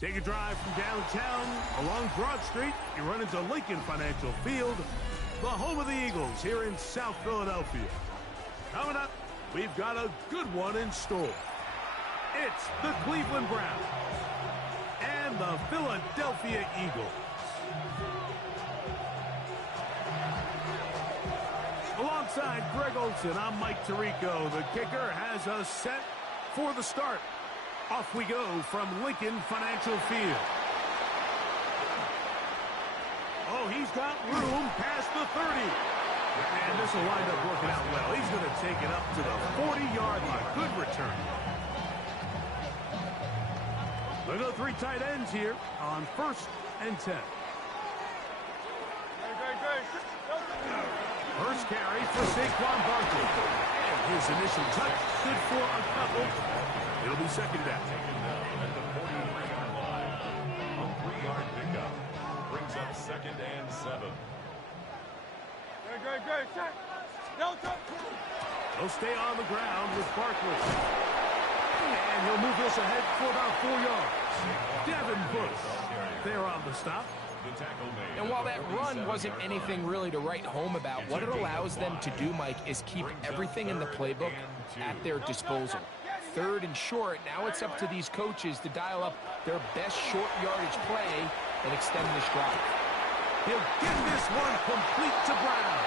Take a drive from downtown along Broad Street. You run into Lincoln Financial Field, the home of the Eagles here in South Philadelphia. Coming up, we've got a good one in store. It's the Cleveland Browns and the Philadelphia Eagles. Alongside Greg Olson, I'm Mike Tirico. The kicker has us set for the start. Off we go from Lincoln Financial Field. Oh, he's got room past the 30. And this will wind up working out well. He's going to take it up to the 40-yard line. Good return. Look at the three tight ends here on 1st and 10. First carry for Saquon Barkley. And his initial touch, good for a couple. It'll be second down. At the 43-yard line. A 3-yard pickup. Brings up 2nd and 7. He'll stay on the ground with Barkley. And he'll move this ahead for about 4 yards. Devin Bush there on the stop. And while that run wasn't anything really to write home about, what it allows them to do, Mike, is keep everything in the playbook at their disposal. 3rd and short, now it's up to these coaches to dial up their best short yardage play and extend this drive. He'll get this one complete to Brown.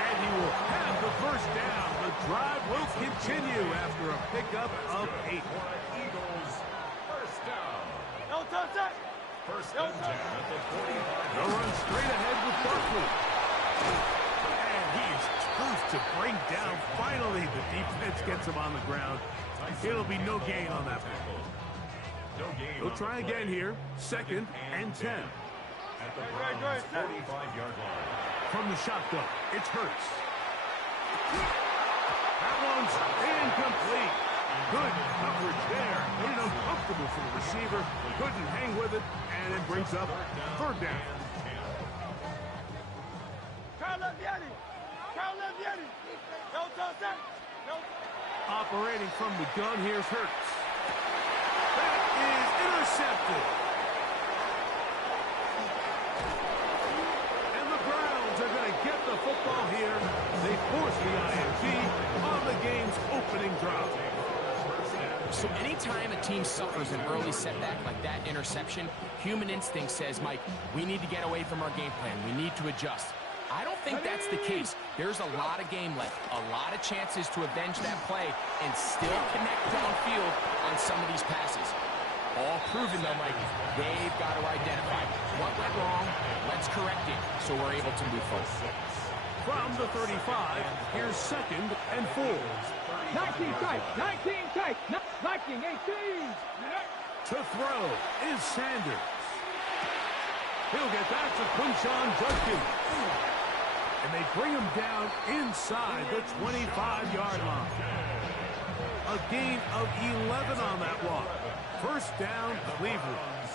And he will have the first down. The drive will continue after a pickup of 8. Eagles, first down. First and 10 at the 45. They'll run straight ahead with Barkley. And he's tough to bring down. Finally, the defense gets him on the ground. It'll be no gain on that play. He'll try again here. 2nd and 10. At the Browns' 45-yard line. From the shotgun, it's Hurts. That one's incomplete. Good coverage there. Made it uncomfortable for the receiver. Couldn't hang with it, and it brings up 3rd down. Operating from the gun, here's Hurts. That is intercepted. And the Browns are going to get the football here. They force the INT on the game's opening drive. So anytime a team suffers an early setback like that interception, human instinct says, Mike, we need to get away from our game plan. We need to adjust. I don't think that's the case. There's a lot of game left, a lot of chances to avenge that play and still connect downfield on some of these passes. All proven, though, Mike, they've got to identify what went wrong, let's correct it so we're able to move forward. From the 35, here's 2nd and 4. 19 tight, 19 tight, 19, 18. To throw is Sanders. He'll get that to Quinshon Judkins. And they bring him down inside the 25-yard line. A gain of 11 on that walk. First down, Cleveland.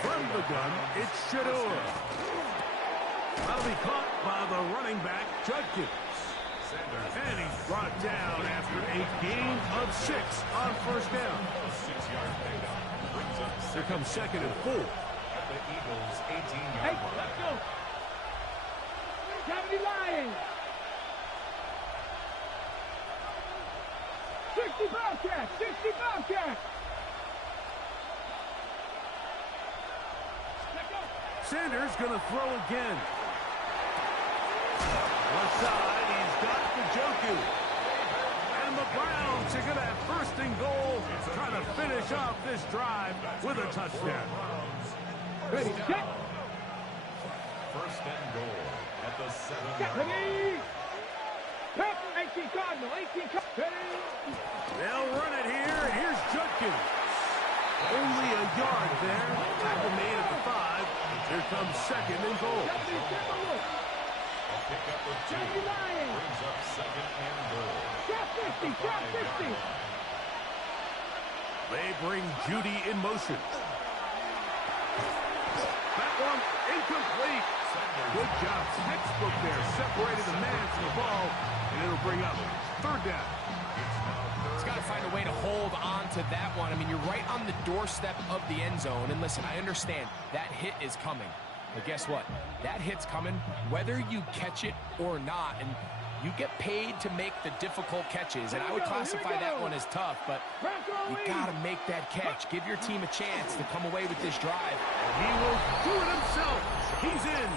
From the gun, it's Shador. That'll be caught by the running back, Judkins. And he's brought down after a gain of 6 on first down. Here comes 2nd and 4. At the Eagles' 18-yard line. Let's go. 70 Lions. 60 Bobcats, 60 Bobcats. Sanders going to throw again. Left side, he's got Njoku. And the Browns are going to have 1st and goal, trying to finish off this drive with a touchdown. Ready, set. 1st and goal at the 7-yard line. Ready. Cut, 18 Cardinal, 18 Cardinal. Ready. They'll run it here, and here's Judkins. Only a yard there. Tackle made at the 5. Here comes 2nd and goal. A pickup of 2. Brings up 2nd and goal. Shot 50, shot 50. They bring Judy in motion. That one incomplete. Good job. Textbook there. Separated the man from the ball. And it'll bring up 3rd down. to that one. I mean, you're right on the doorstep of the end zone. And listen, I understand that hit is coming. But guess what? That hit's coming whether you catch it or not. And you get paid to make the difficult catches. And I would classify that one as tough, but you got to make that catch. Give your team a chance to come away with this drive. He will do it himself. He's in.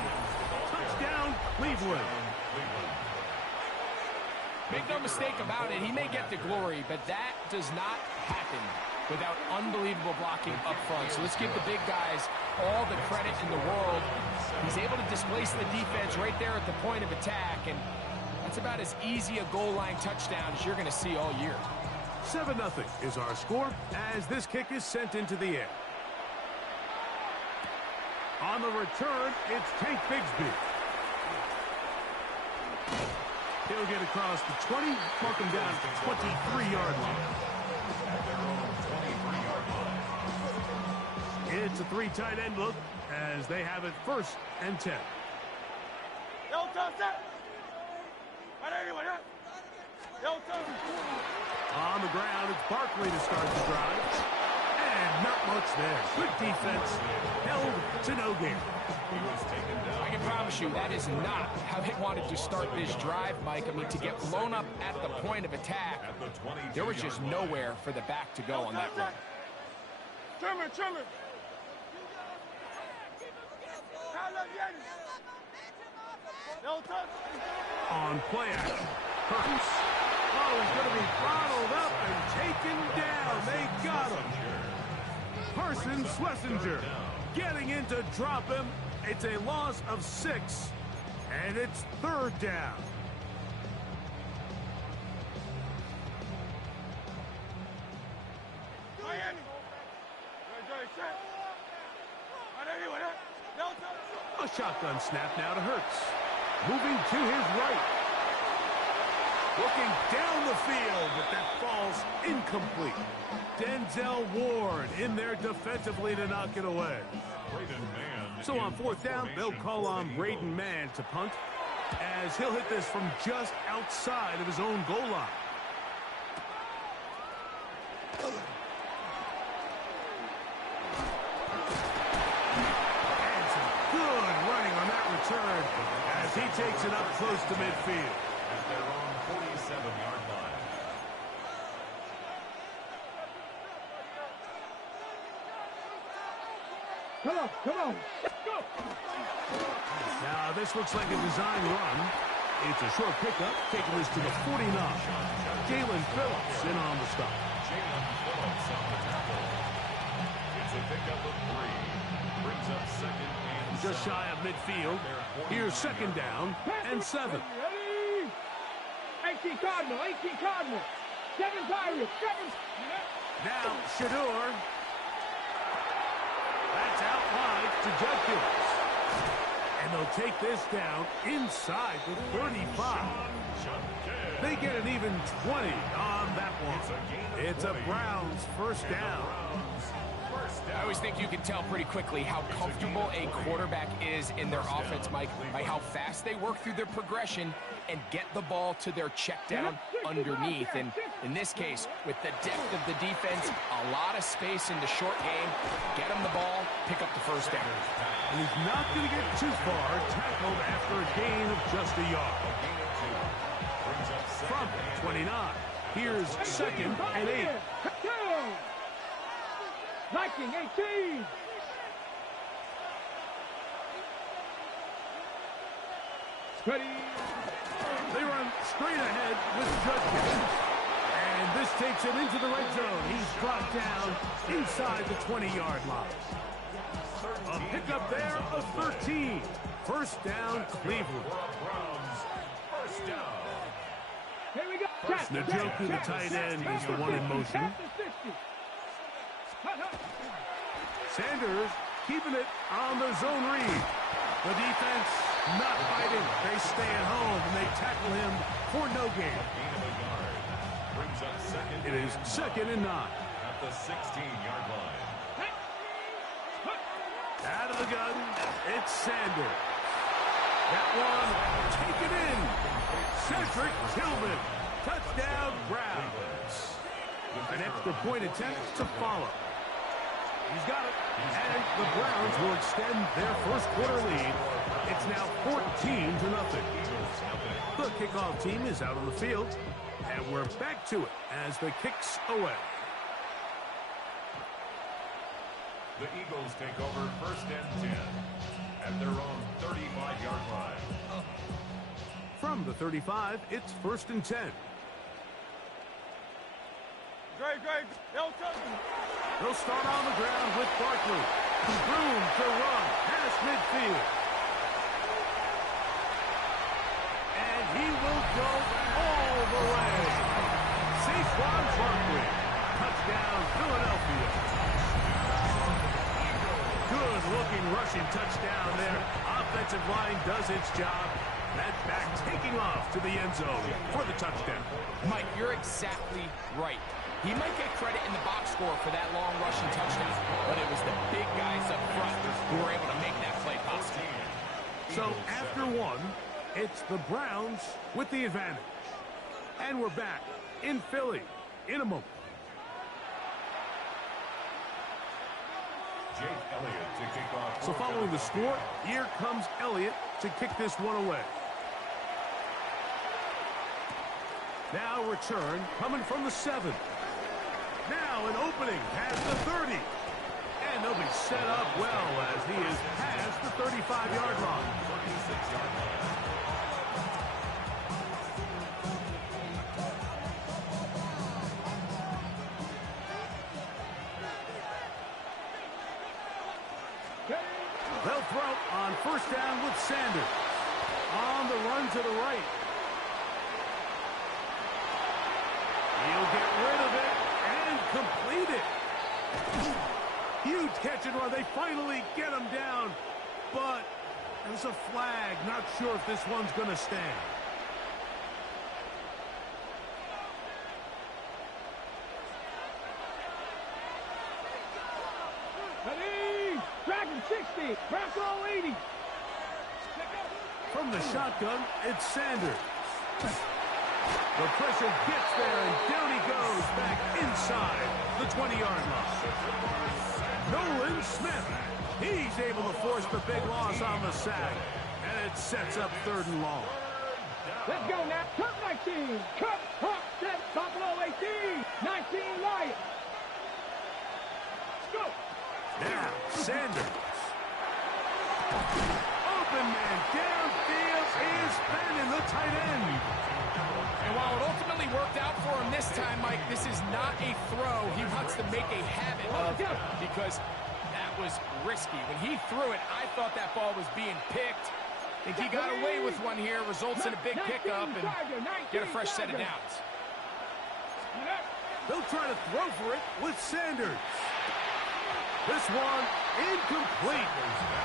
Touchdown, Cleveland. Make no mistake about it, he may get the glory, but that does not happen without unbelievable blocking up front. So let's give the big guys all the credit in the world. He's able to displace the defense right there at the point of attack, and that's about as easy a goal line touchdown as you're going to see all year. 7-0 is our score as this kick is sent into the air. On the return, it's Tank Bigsby. He'll get across the 20, mark him down at the 23-yard line. It's a 3 tight end look as they have it 1st and 10. On the ground, it's Barkley to start the drive. And not much there. Good defense. Held to no gain. I can promise you that is not how they wanted to start this drive, Mike. I mean, to get blown up at the point of attack, there was just nowhere for the back to go on that run. On play action, Hurts. Oh, he's going to be throttled up and taken down. They got him. Parsons Schlesinger getting in to drop him. It's a loss of 6, and it's 3rd down. A shotgun snap now to Hurts. Moving to his right. Looking down the field, but that falls incomplete. Denzel Ward in there defensively to knock it away. So on 4th down, they'll call on Braden Mann to punt, as he'll hit this from just outside of his own goal line. And some good running on that return as he takes it up close to midfield. At their own 47-yard line. Come on. Go. Now, this looks like a design run. It's a short pickup, taking us to the 49. Jalen Phillips in on the stop. Jalen Phillips on the tackle. It's a pickup of 3. Brings up 2nd and Just shy of midfield. Here's 2nd down and 7. Ready? 18 Cardinal. 7 Pirates. 7. Now, Shador. That's out wide to Judkins. And they'll take this down inside the 35. They get an even 20 on that one. It's a Browns 1st down. I always think you can tell pretty quickly how comfortable a quarterback is in their offense, Mike, by how fast they work through their progression and get the ball to their check down underneath. And in this case, with the depth of the defense, a lot of space in the short game, get him the ball, pick up the 1st down. And he's not going to get too far, tackled after a gain of just a yard. From 29, here's 2nd and 8. Viking 18. Ready. They run straight ahead with Judkins. And this takes him into the red zone. He's brought down inside the 20-yard line. A pickup there of 13. 1st down, Cleveland. Here we go. Njoku, the tight end, is the one in motion. Sanders keeping it on the zone read. The defense not fighting. They stay at home, and they tackle him for no gain. It is 2nd and 9. At the 16-yard line. Out of the gun, it's Sanders. That one taken in. Cedric Tillman. Touchdown, Browns. An extra point attempt to follow. He's got it. And the Browns will extend their first quarter lead. It's now 14-0. The kickoff team is out on the field. And we're back to it as the kick's away. The Eagles take over first and 10 at their own 35-yard line. From the 35, it's first and 10. They'll start on the ground with Barkley. Room to run past midfield. And he will go all the way. Saquon Barkley. Touchdown, Philadelphia. Good-looking rushing touchdown there. Offensive line does its job. That back taking off to the end zone for the touchdown. Mike, you're exactly right. He might get credit in the box score for that long rushing touchdown, but it was the big guys up front who were able to make that play possible. So after one, it's the Browns with the advantage. And we're back in Philly in a moment. Jake Elliott to kick off. So following the score, here comes Elliott to kick this one away. Now return coming from the 7. Now an opening past the 30. And they'll be set up well as he is past the 35-yard line. 36-yard line. They'll throw on first down with Sanders. On the run to the right. He'll get rid of it and complete it. Huge catch and run. They finally get him down. But there's a flag. Not sure if this one's going to stand. Ready? Dragon 60. Bronco 80. From the shotgun, it's Sanders. The pressure gets there, and down he goes back inside the 20-yard line. Nolan Smith. He's able to force the big loss on the sack, and it sets up 3rd and long. Let's go now. Cut 19. Cut. Hawk. Set. Buffalo 18. 19 Lions. Let's go. Now, Sanders. Open man downfield is Bannon, the tight end. And while it ultimately worked out for him this time, Mike, this is not a throw he wants to make a habit of because that was risky. When he threw it, I thought that ball was being picked. I think he got away with one here, results in a big pickup and get a fresh set of downs. They'll try to throw for it with Sanders. This one incomplete.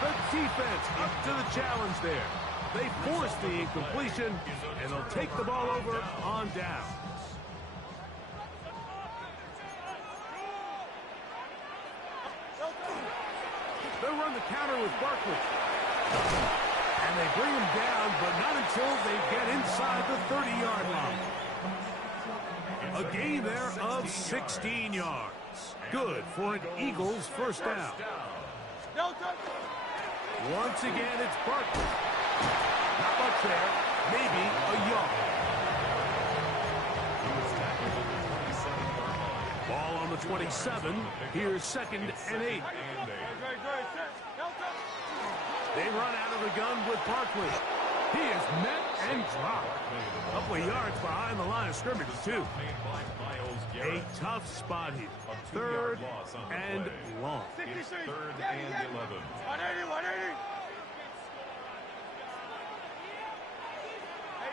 The defense up to the challenge there. They force the incompletion, and they'll take the ball over on downs. They'll run the counter with Barkley. And they bring him down, but not until they get inside the 30-yard line. A gain there of 16 yards. Good for an Eagles first down. Once again, it's Barkley. Not much there. Maybe a yard. Ball on the 27. Here's 2nd and 8. They run out of the gun with Barkley. He is met and dropped. A couple of yards behind the line of scrimmage, too. A tough spot here. 3rd and long. It's 3rd and 11. 180.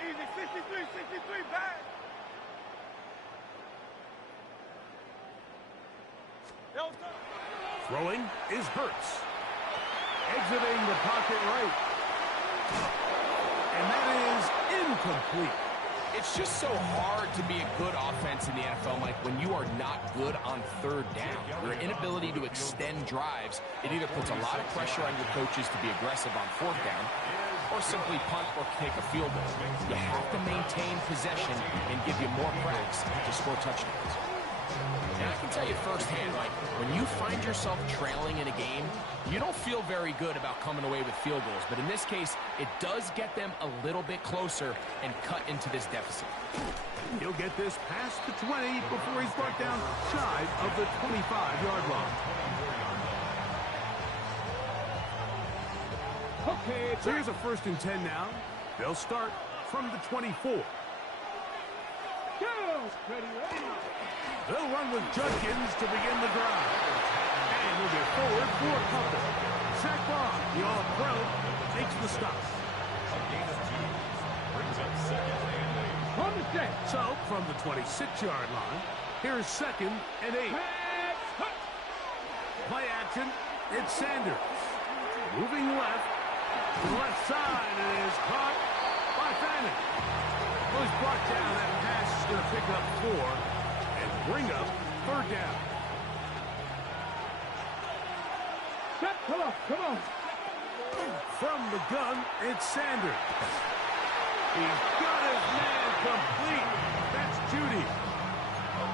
63 back. Throwing is Hurts. Exiting the pocket right. And that is incomplete. It's just so hard to be a good offense in the NFL, Mike, when you are not good on 3rd down. Your inability to extend drives, it either puts a lot of pressure on your coaches to be aggressive on 4th down, or simply punt or kick a field goal. You have to maintain possession and give you more cracks to score touchdowns. tell you firsthand, Mike, when you find yourself trailing in a game, you don't feel very good about coming away with field goals. But in this case, it does get them a little bit closer and cut into this deficit. He'll get this past the 20 before he's brought down shy of the 25-yard line. Okay, So here's a 1st and 10 now. They'll start from the 24. go. Ready, ready. They'll run with Judkins to begin the drive. And he'll get forward for a couple. Zach Bond, the All-Pro, takes the stop. A gain of 2. Brings up 2nd and 8. On the set. So, from the 26-yard line, here's 2nd and 8. Play action, it's Sanders. Moving left, to the left side, and it is caught by Fannin. Well, he's brought down. That pass is going to pick up 4 and bring up 3rd down. Come on, come on. From the gun, it's Sanders. He's got his man complete. That's Judy.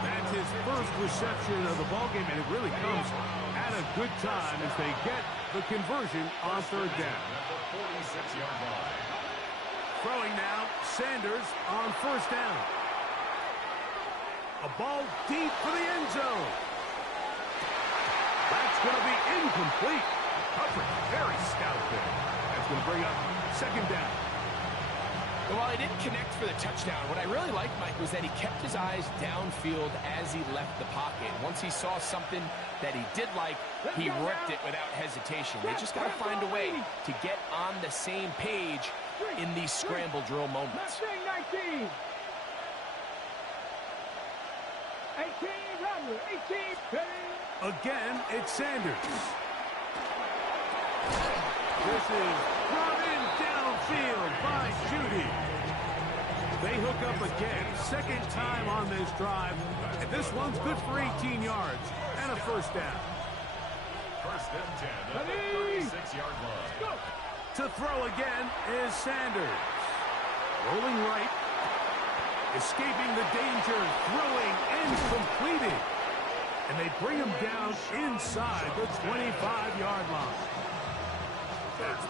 That's his first reception of the ballgame, and it really comes at a good time as they get the conversion on 3rd down. 46-yard line. Throwing now, Sanders on 1st down. A ball deep for the end zone. That's going to be incomplete. Coverage very stout there. That's going to bring up 2nd down. But while he didn't connect for the touchdown, what I really liked, Mike, was that he kept his eyes downfield as he left the pocket. Once he saw something that he did like, he ripped it without hesitation. They just got to find a way to get on the same page in these scramble drill moments. 19. 18, Robert. 18. Again, it's Sanders. This is brought in downfield by Judy. They hook up again, 2nd time on this drive, and this one's good for 18 yards and a 1st down. 1st and 10 at the 36-yard line. Go. To throw again is Sanders. Rolling right, escaping the danger, throwing and completing. And they bring him down inside the 25-yard line. That's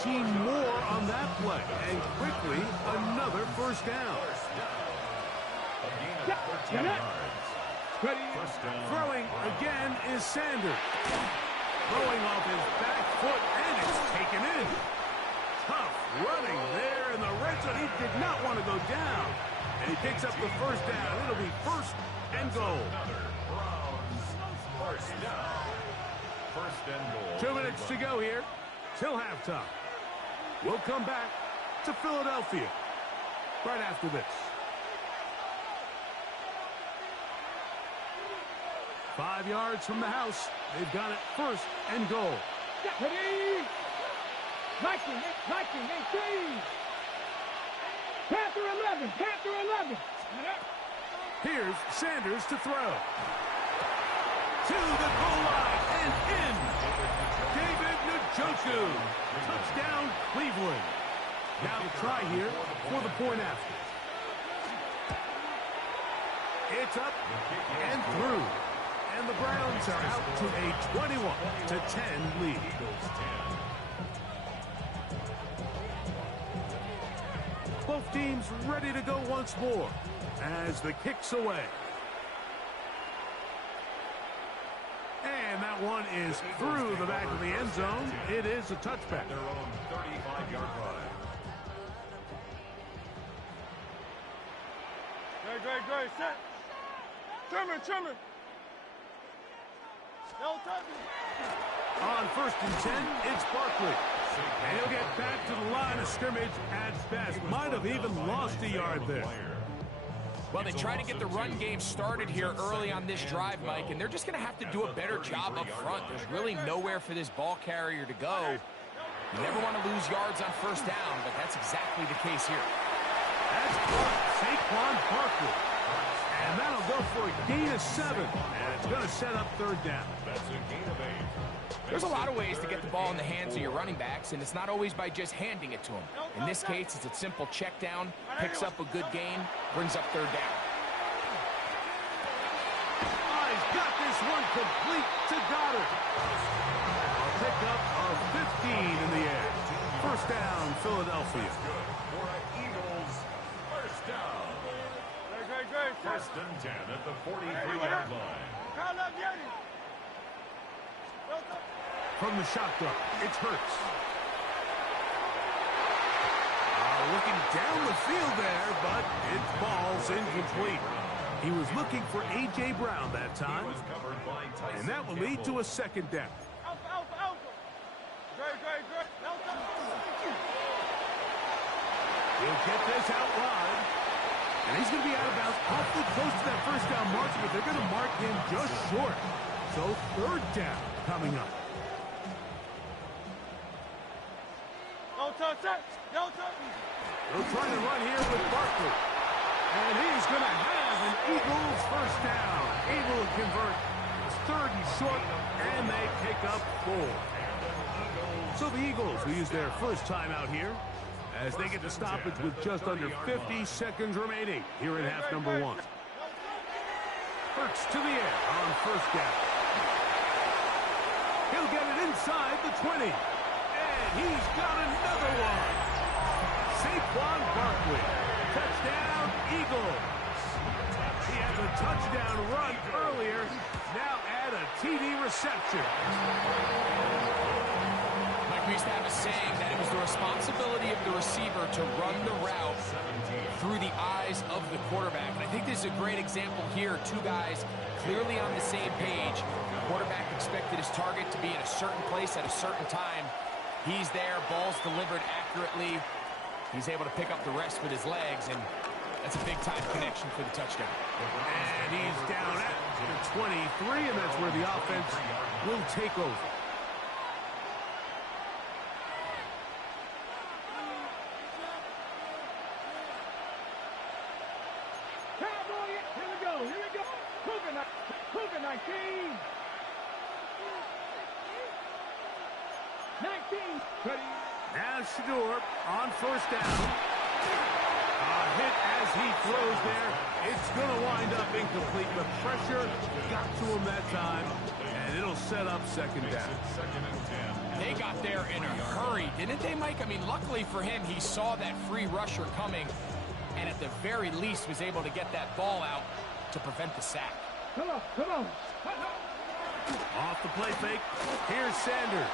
13 more on that play, and quickly another 1st down. A gain of 13 yards. Ready. 1st down. Throwing again is Sanders. Throwing off his back foot, and it's taken in. Tough running there in the red zone. He did not want to go down. And he picks up the 1st down. It'll be 1st and goal. Another Browns 1st down. 1st and goal. 2 minutes to go here till halftime. We'll come back to Philadelphia right after this. 5 yards from the house. They've got it 1st and goal. Ready. 19, 18. Panther 11, Panther 11. Here's Sanders to throw. To the goal line and in. David Njoku. Touchdown, Cleveland. Now the try here for the point after. It's up and through. And the Browns are out to a 21-10 lead. Both teams ready to go once more as the kick's away. And that one is through the back of the end zone. It is a touchback. Their own 35-yard line. Great, set. Trimmer. On 1st and 10, it's Barkley. And he'll get back to the line of scrimmage at best. Might have even lost a yard there. Well, they try to get the run game started here early on this drive, Mike, and they're just going to have to do a better job up front. There's really nowhere for this ball carrier to go. You never want to lose yards on 1st down, but that's exactly the case here. That's Saquon Barkley. And that'll go for a gain of 7. And it's going to set up 3rd down. That's a gain of 8. There's a lot of ways to get the ball in the hands of your running backs, and it's not always by just handing it to them. In this case, it's a simple check down, picks up a good gain, brings up 3rd down. Oh, he's got complete to Goddard. A pickup of 15 in the air. First down, Philadelphia. For an Eagles first down. First and 10 at the 43-yard line. From the shotgun, it's Hurts. Looking down the field there, but it's ball's incomplete. He was looking for A.J. Brown that time, and that will lead to a second down. He'll get this out wide, and he's going to be out of bounds awfully close to that first down marker, but they're going to mark him just short. So third down coming up. They'll try to run here with Barkley. And he's going to have an Eagles first down. Able to convert. It's third and short, and they pick up 4. So the Eagles will use their first time out here as they get the stoppage with just under 50 seconds remaining here in half number 1. Hurts to the air on first down. He'll get it inside the 20. And he's got another one. Saquon Barkley. Touchdown, Eagles. He has a touchdown run earlier. Now add a TD reception. Mike, we used to have a saying that it was the responsibility of the receiver to run the route through the eyes of the quarterback. And I think this is a great example here. Two guys clearly on the same page. The quarterback expected his target to be in a certain place at a certain time. He's there, ball's delivered accurately. He's able to pick up the rest with his legs, and that's a big-time connection for the touchdown. And he's down at the 23, and that's where the offense will take over. Cowboy, here we go. Cougar 19. 19. Ready. Now Shador on first down. A hit as he throws there. It's going to wind up incomplete. The pressure got to him that time, and it'll set up second down. They got there in a hurry, didn't they, Mike? I mean, luckily for him, he saw that free rusher coming, and at the very least was able to get that ball out to prevent the sack. Come on. Off the play fake. Here's Sanders.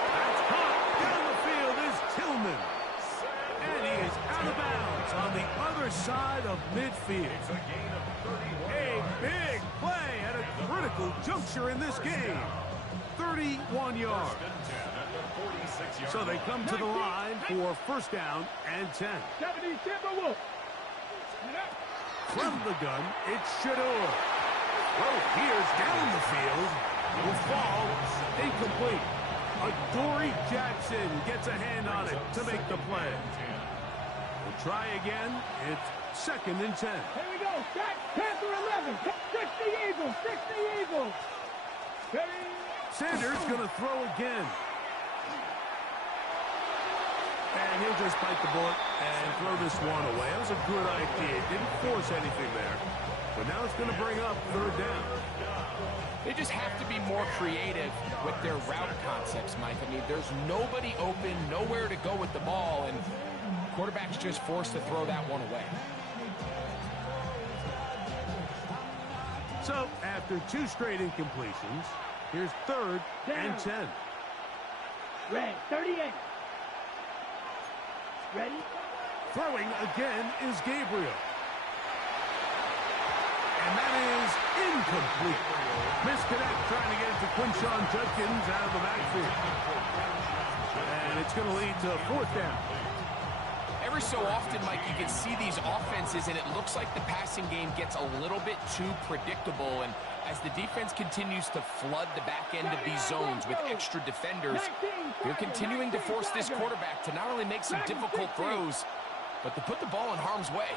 That's caught. Down the field is Tillman. And he is out of bounds on the other side of midfield. A big play at a critical juncture in this game. 31 yards. So they come to the line for first down and 10. 70 Timberwolves. From the gun, it's Shador. Well, here's down the field. Will fall. Incomplete. Adoree Jackson gets a hand on it to make the play. We'll try again. It's second and 10. Here we go. Panther 11. 60 Eagles. Ready. Sanders going to throw again. And he'll just bite the bullet and throw this one away. That was a good idea. Didn't force anything there. But now it's going to bring up third down. They just have to be more creative with their route concepts, Mike. I mean, there's nobody open, nowhere to go with the ball, and quarterback's just forced to throw that one away. So, after 2 straight incompletions, here's third and 10. Red 38. Ready? Throwing again is Gabriel. And that is incomplete. Misconnect trying to get it to Quinshon Judkins out of the backfield. And it's going to lead to fourth down. Every so often, Mike, you can see these offenses, and it looks like the passing game gets a little bit too predictable. And as the defense continues to flood the back end of these zones with extra defenders, they're continuing to force this quarterback to not only make some difficult throws, but to put the ball in harm's way.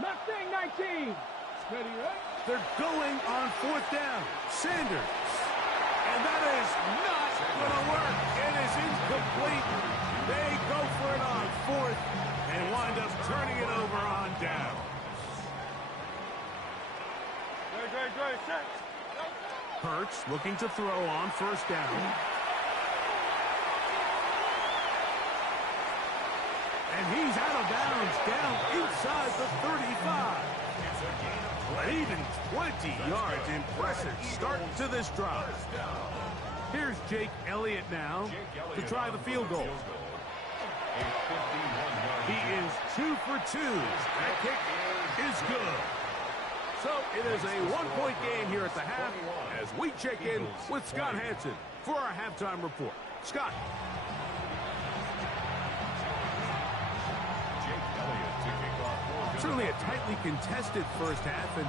Mustang 19. Ready, right? They're going on fourth down. Sanders. And that is not going to work. It is incomplete. They go for it on fourth and wind up turning it over on down. Hurts looking to throw on first down. And he's out of bounds down inside the 35. An even 20 yards. Impressive start to this drive. Here's Jake Elliott now to try the field goal. He is 2 for 2. That kick is good. So it is a one-point game here at the half as we check in with Scott Hansen for our halftime report. Scott. Certainly a tightly contested first half, and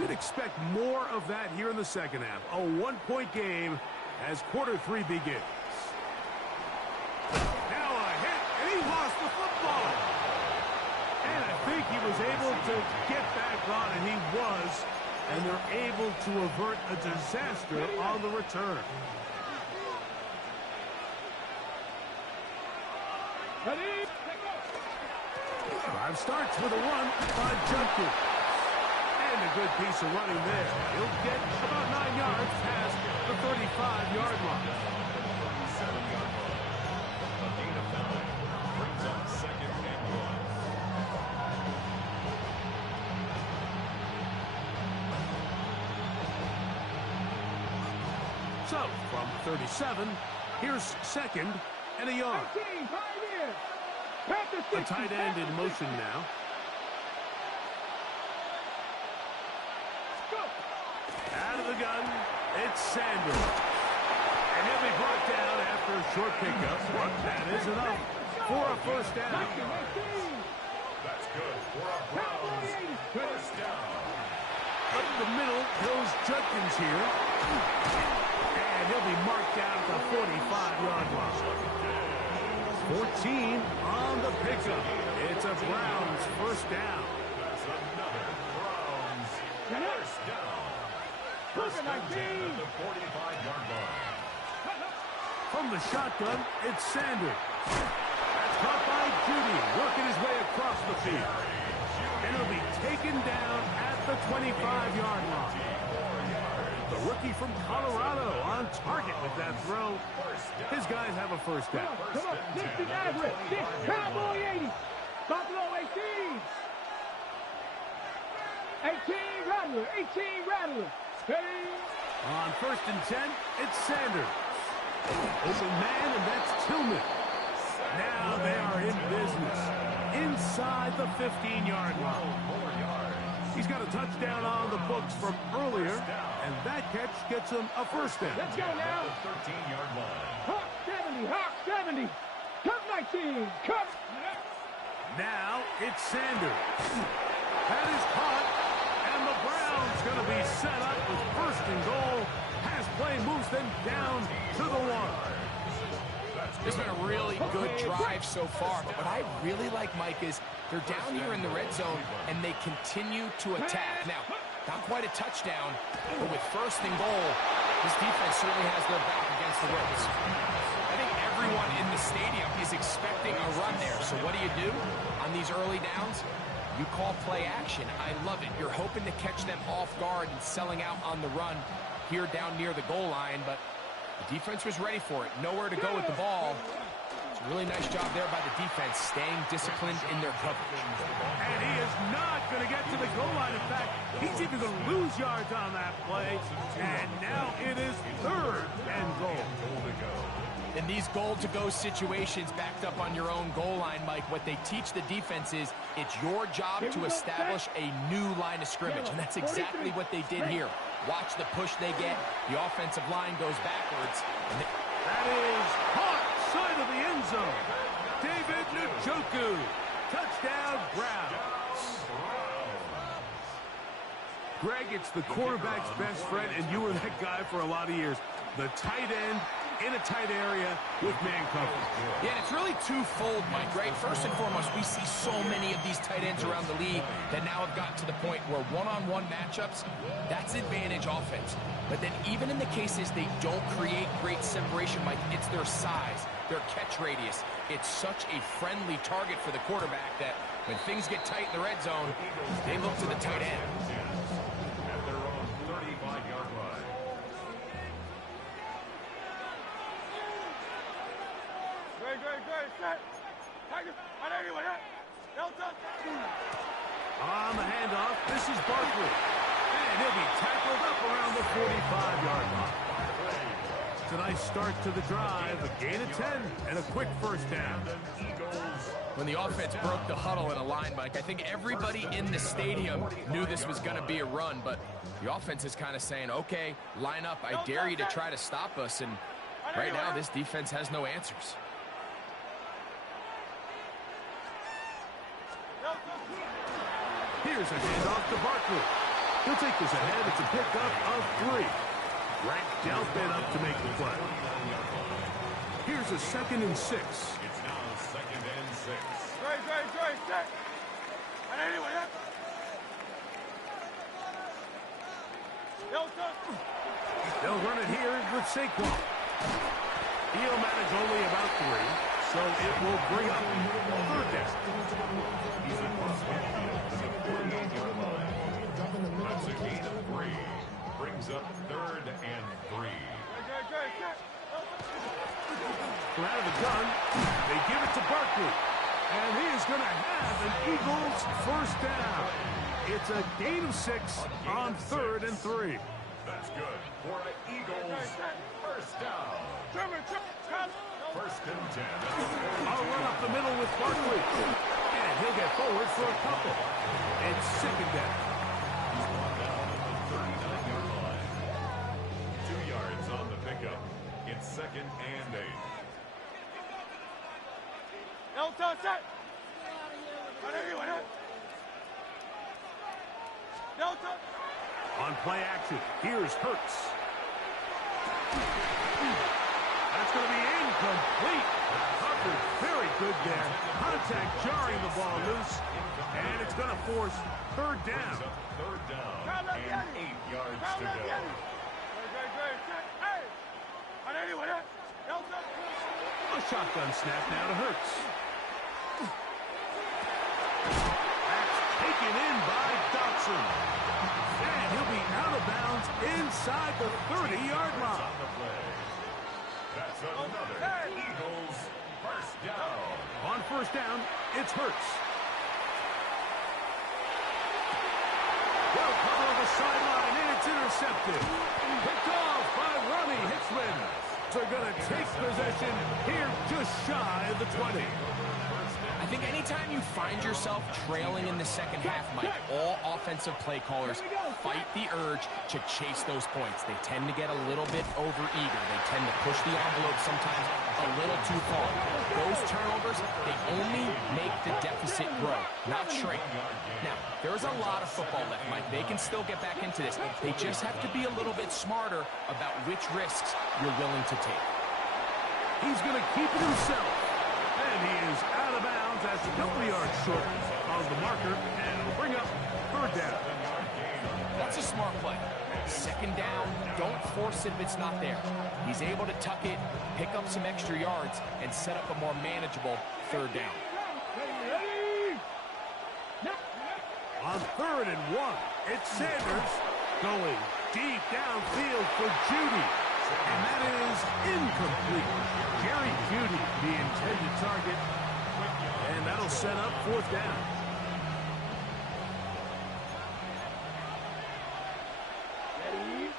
you'd expect more of that here in the second half. A one-point game as quarter 3 begins. Now a hit, and he lost the football. And I think he was able to get back on, and he was. And they're able to avert a disaster on the return. Drive starts with a run by Judkins. And a good piece of running there. He'll get about 9 yards past the 35-yard line. Brings up second and 1. So, from 37, here's second and a yard. A tight end in motion now. Out of the gun, it's Sanders. And he'll be brought down after a short pickup. But that is enough for a first down. That's good for a Browns first down. Up the middle goes Judkins here. And he'll be marked down at the 45-yard line. 14 on the pickup. It's a Browns first down. That's another Browns first down. First and 10 at the 45-yard line. From the shotgun, it's Sanders. That's caught by Judy, working his way across the field. And he'll be taken down at the 25-yard line. The rookie from Colorado on target with that throw. His guys have a first down. Come on, 60 average. 6 Cowboy 80. Buffalo 18. 18 Rattler. 18 Rattler. Hey. On first and 10, it's Sanders. Open man, and that's Tillman. Now they are in business inside the 15-yard line. He's got a touchdown on the books from earlier, and that catch gets him a first down. Let's go now. The 13-yard line. Hawk 70, Hawk 70. Cup 19, Cup. Now it's Sanders. That is caught, and the Browns going to be set up with first and goal. Pass play moves them down to the 1. It's been a really good drive so far, but what I really like, Mike, is they're down here in the red zone, and they continue to attack. Now, not quite a touchdown, but with first and goal, this defense certainly has their back against the ropes. I think everyone in the stadium is expecting a run there, so what do? On these early downs? You call play action. I love it. You're hoping to catch them off guard and selling out on the run here down near the goal line, but the defense was ready for it. Nowhere to go with the ball. It's a really nice job there by the defense, staying disciplined in their coverage. And he is not going to get to the goal line. In fact, he's even going to lose yards on that play. And now it is third and goal. In these goal-to-go situations backed up on your own goal line, Mike, what they teach the defense is it's your job to establish a new line of scrimmage, and that's exactly what they did here. Watch the push they get. The offensive line goes backwards. That is caught side of the end zone. David Njoku. Touchdown, Browns. Greg, it's the quarterback's best friend, and you were that guy for a lot of years. The tight end in a tight area with man coverage. Yeah, and it's really twofold, Mike, right? First and foremost, we see so many of these tight ends around the league that now have gotten to the point where one-on-one matchups, that's advantage offense. But then even in the cases they don't create great separation, Mike, it's their size, their catch radius. It's such a friendly target for the quarterback that when things get tight in the red zone, they look to the tight end. At their own On the handoff, this is Barkley. And he'll be tackled up around the 45-yard line. It's a nice start to the drive, a gain of 10, and a quick first down. When the offense broke the huddle in a line, Mike, I think everybody in the stadium knew this was going to be a run, but the offense is kind of saying, okay, line up, I dare you to try to stop us, and right now this defense has no answers. Here's a handoff to Barkley. He'll take this ahead. It's a pickup of 3. Rank dealt that up to make the play. Here's a 2nd and 6. It's now 2nd and 6. They'll run it here with Saquon. He'll manage only about 3, so it will bring up 3rd down. He's across midfield to the 48-yard line. That's a gain of 3. Brings up 3rd and 3. From out of the gun, they give it to Barkley. And he is going to have an Eagles first down. It's a gain of 6 on 3rd and 3. That's good for an Eagles first down. First and 10. I'll run up the middle with Barkley. And he'll get forward for a couple. It's 2nd down. He's brought down at the 39-yard line. 2 yards on the pickup. It's 2nd and 8. On play action, here's Hurts. That's going to be incomplete. Covered very good there. Contact jarring the ball loose. And it's going to force 3rd down. 3rd down and 8 yards to go. A shotgun snap now to Hurts. That's taken in by Dotson. And he'll be out of bounds inside the 30-yard line. On the play. That's another Eagles first down. On first down, it's Hurts. Well cover the sideline, and it's intercepted. Picked off by Ronnie Hickman. They're going to take possession here just shy of the 20. I think anytime you find yourself trailing in the second half, Mike, all offensive play callers fight the urge to chase those points. They tend to get a little bit overeager. They tend to push the envelope sometimes a little too far. Those turnovers, they only make the deficit grow, not shrink. Now, there is a lot of football left, Mike. They can still get back into this. They just have to be a little bit smarter about which risks you're willing to take. He's going to keep it himself. And he is out of bounds as a couple yards short of the marker, and it'll bring up 3rd down. That's a smart play. 2nd down, don't force it if it's not there. He's able to tuck it, pick up some extra yards, and set up a more manageable 3rd down. On 3rd and 1, it's Sanders going deep downfield for Judy. And that is incomplete. Jerry Judy, the intended target. And that'll set up 4th down.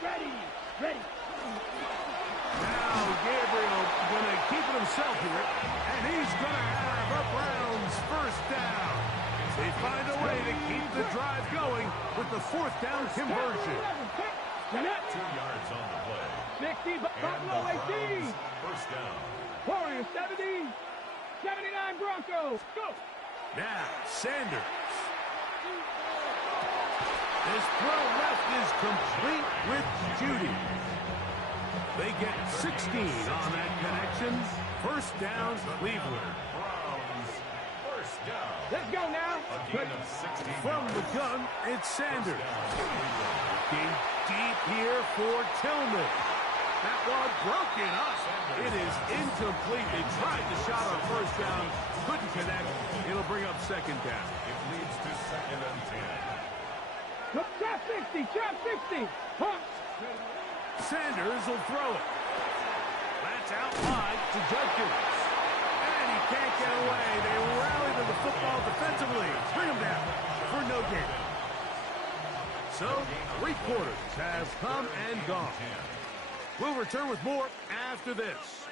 Ready. Now Gabriel going to keep it himself here. And he's going to have a Browns first down. They find a way to keep the drive going with the 4th down conversion. 2 yards on the play. 60, Buffalo 18. First down. Warriors 70. 79 Broncos. Go. Now, Sanders. This throw left is complete with Judy. They get 16 on that connection. First down, Cleveland. Browns first down. Let's go now. A gain of 16. From the gun, it's Sanders. Game deep here for Tillman. That one broken up. It is incomplete. They tried the shot on first down. Couldn't connect. It'll bring up 2nd down. It leads to 2nd and 10. Trap 60. Trap 60. Pump. Sanders will throw it. That's out wide to Judkins. And he can't get away. They rally to the football defensively. Bring him down for no gain. So, 3 quarters have come and gone. We'll return with more after this.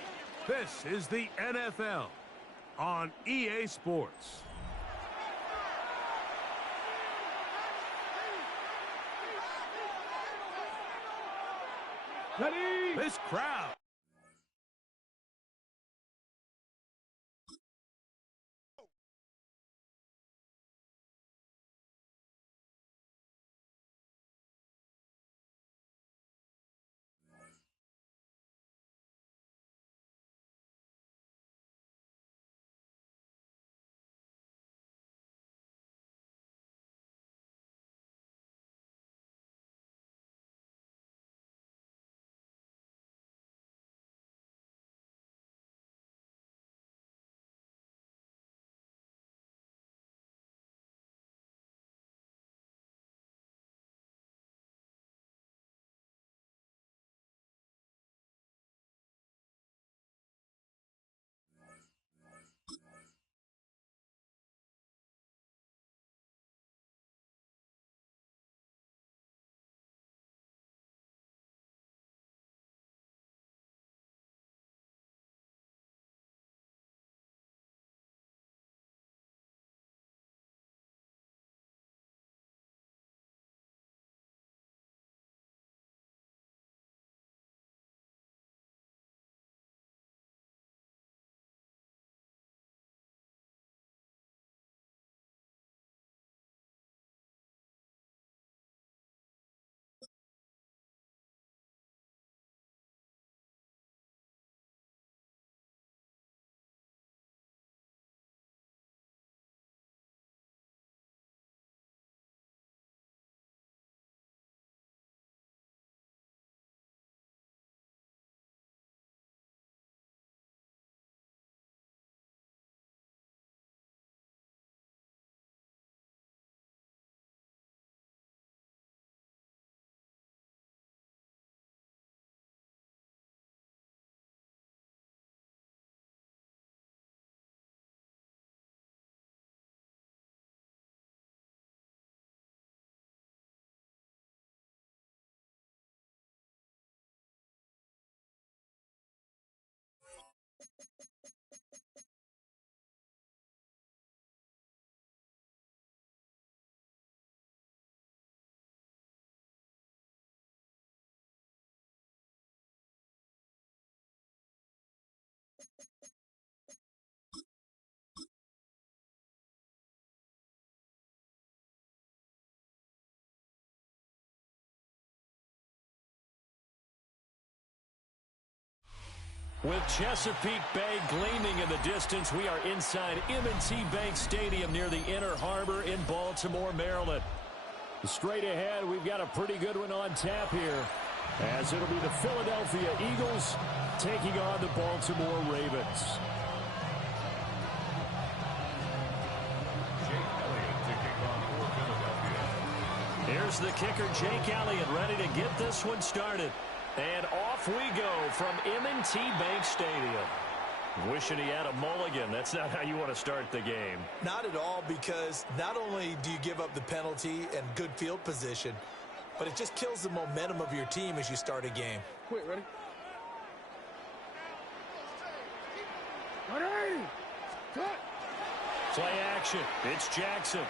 This is the NFL on EA Sports. Ready? This crowd. With Chesapeake Bay gleaming in the distance, we are inside M&T Bank Stadium near the Inner Harbor in Baltimore, Maryland. Straight ahead, we've got a pretty good one on tap here, as it'll be the Philadelphia Eagles taking on the Baltimore Ravens. Here's the kicker, Jake Elliott, ready to get this one started. And off we go from M&T Bank Stadium. Wishing he had a mulligan. That's not how you want to start the game. Not at all, because not only do you give up the penalty and good field position, but it just kills the momentum of your team as you start a game. Quick, ready? Ready? Cut! Play action. It's Jackson.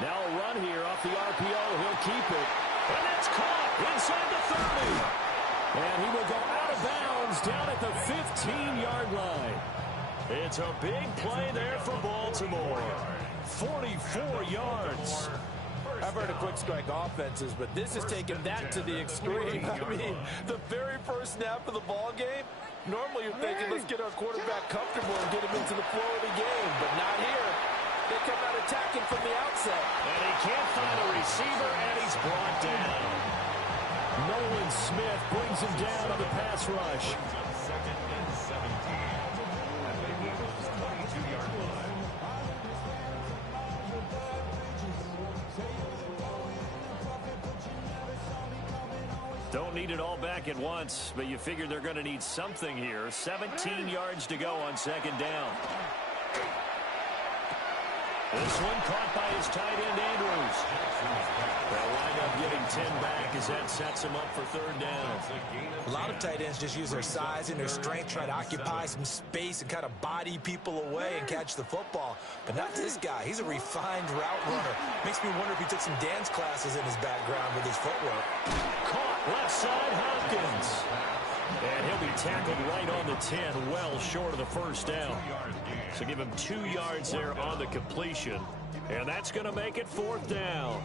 Now a run here off the RPO. He'll keep it. And it's caught inside the 30. And he will go out of bounds down at the 15-yard line. It's a big play there for Baltimore. 44 yards. I've heard of quick strike offenses, but this is taking that to the extreme. I mean, the very first snap of the ball game, normally you're thinking, let's get our quarterback comfortable and get him into the flow of the game, but not here. They come out attacking from the outset. And he can't find a receiver, and he's brought down. Nolan Smith brings him down on the pass rush. Second and 17. And they move to the 22-yard line. Don't need it all back at once, but you figure they're going to need something here. 17 yards to go on second down. This one caught by his tight end, Andrews. They'll wind up getting 10 back as that sets him up for third down. A lot of tight ends just use their size and their strength, try to occupy some space and kind of body people away and catch the football. But not this guy. He's a refined route runner. Makes me wonder if he took some dance classes in his background with his footwork. Caught left side, Hopkins. And he'll be tackled right on the 10, well short of the first down. So give him 2 yards there on the completion. And that's going to make it fourth down.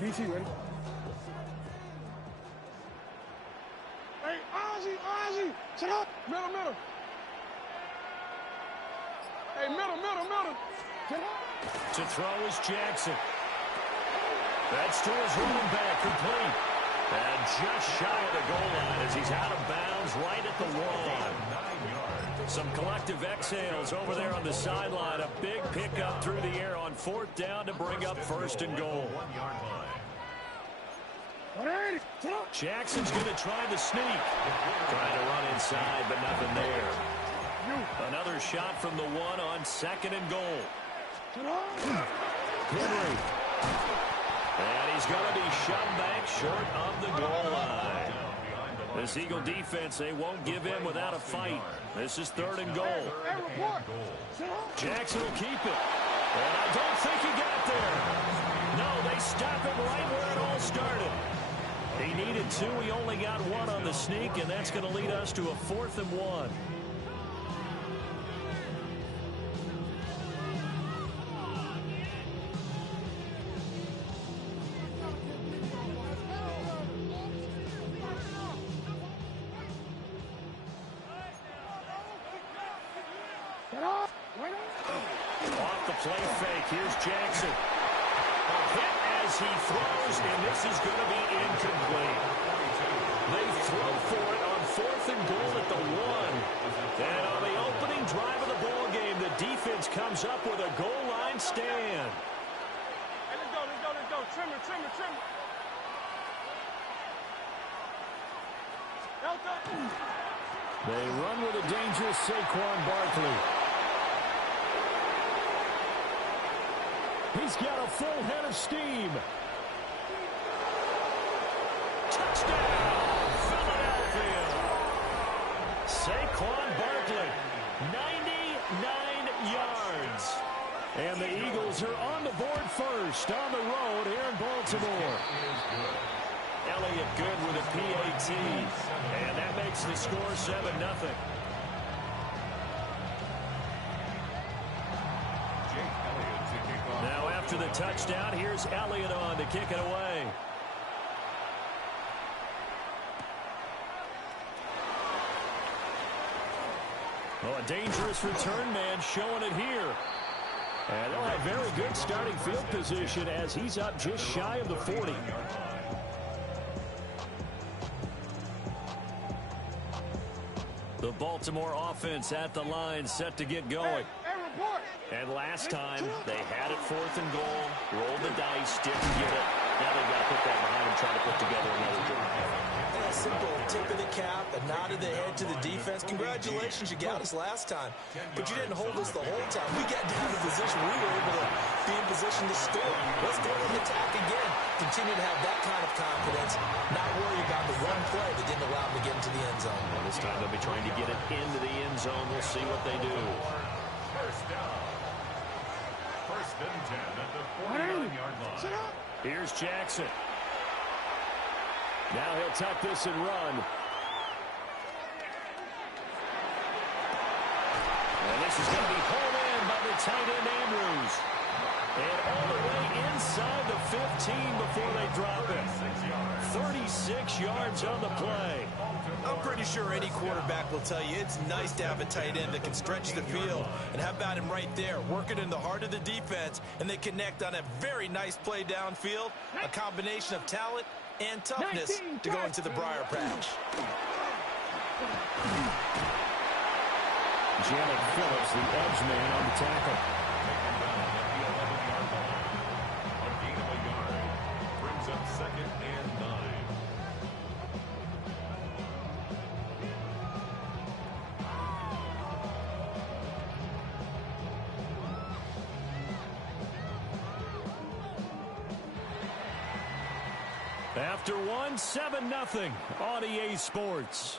BC ready? Hey, Ozzy, sit up. Middle. Hey, middle. Sit up. To throw is Jackson. That's to his running back, complete. And just shy of the goal line as he's out of bounds right at the 1. Some collective exhales over there on the sideline. A big pickup through the air on fourth down to bring up first and goal. Jackson's going to try the sneak. Trying to run inside, but nothing there. Another shot from the 1 on second and goal. Henry. And he's going to be shoved back short of the goal line. This Eagle defense, they won't give in without a fight. This is third and goal. Jackson will keep it. And I don't think he got there. No, they stop him right where it all started. He needed 2. He only got 1 on the sneak, and that's going to lead us to a 4th and 1. Off the play fake, here's Jackson. A hit as he throws, and this is going to be incomplete. They throw for it on 4th and goal at the 1. And on the opening drive of the ball game, the defense comes up with a goal line stand. Hey, let's go. Trim it. They run with a dangerous Saquon Barkley. He's got a full head of steam. Touchdown, Philadelphia. Saquon Barkley, 99 yards. And the Eagles are on the board first on the road here in Baltimore. Elliott good with a PAT. And that makes the score 7-0. Now after the touchdown, here's Elliott on to kick it away. Oh, a dangerous return man showing it here. And they'll have very good starting field position as he's up just shy of the 40. The Baltimore offense at the line set to get going. And last time, they had it 4th and goal, rolled the dice, didn't get it. Now they've got to put that behind them, trying to put together another drive. A simple tip of the cap, a nod of the head to the defense. Congratulations, you got us last time. But you didn't hold us the whole time. We got down to position. We were able to be in position to score. Let's go and attack again. Continue to have that kind of confidence. Not worry about the one play that didn't allow them to get into the end zone. Well, this time they'll be trying to get it into the end zone. We'll see what they do. First down. First and 10 at the 49-yard line. Here's Jackson. Now he'll tuck this and run. And this is going to be pulled in by the tight end Andrews. And all the way inside the 15 before they drop it. 36 yards on the play. I'm pretty sure any quarterback will tell you it's nice to have a tight end that can stretch the field. And how about him right there, working in the heart of the defense, and they connect on a very nice play downfield, a combination of talent and toughness to go into the briar patch. Janet Phillips, the edge man on the tackle. A gain of a yard. Brings up second after one, 7-0 on EA Sports.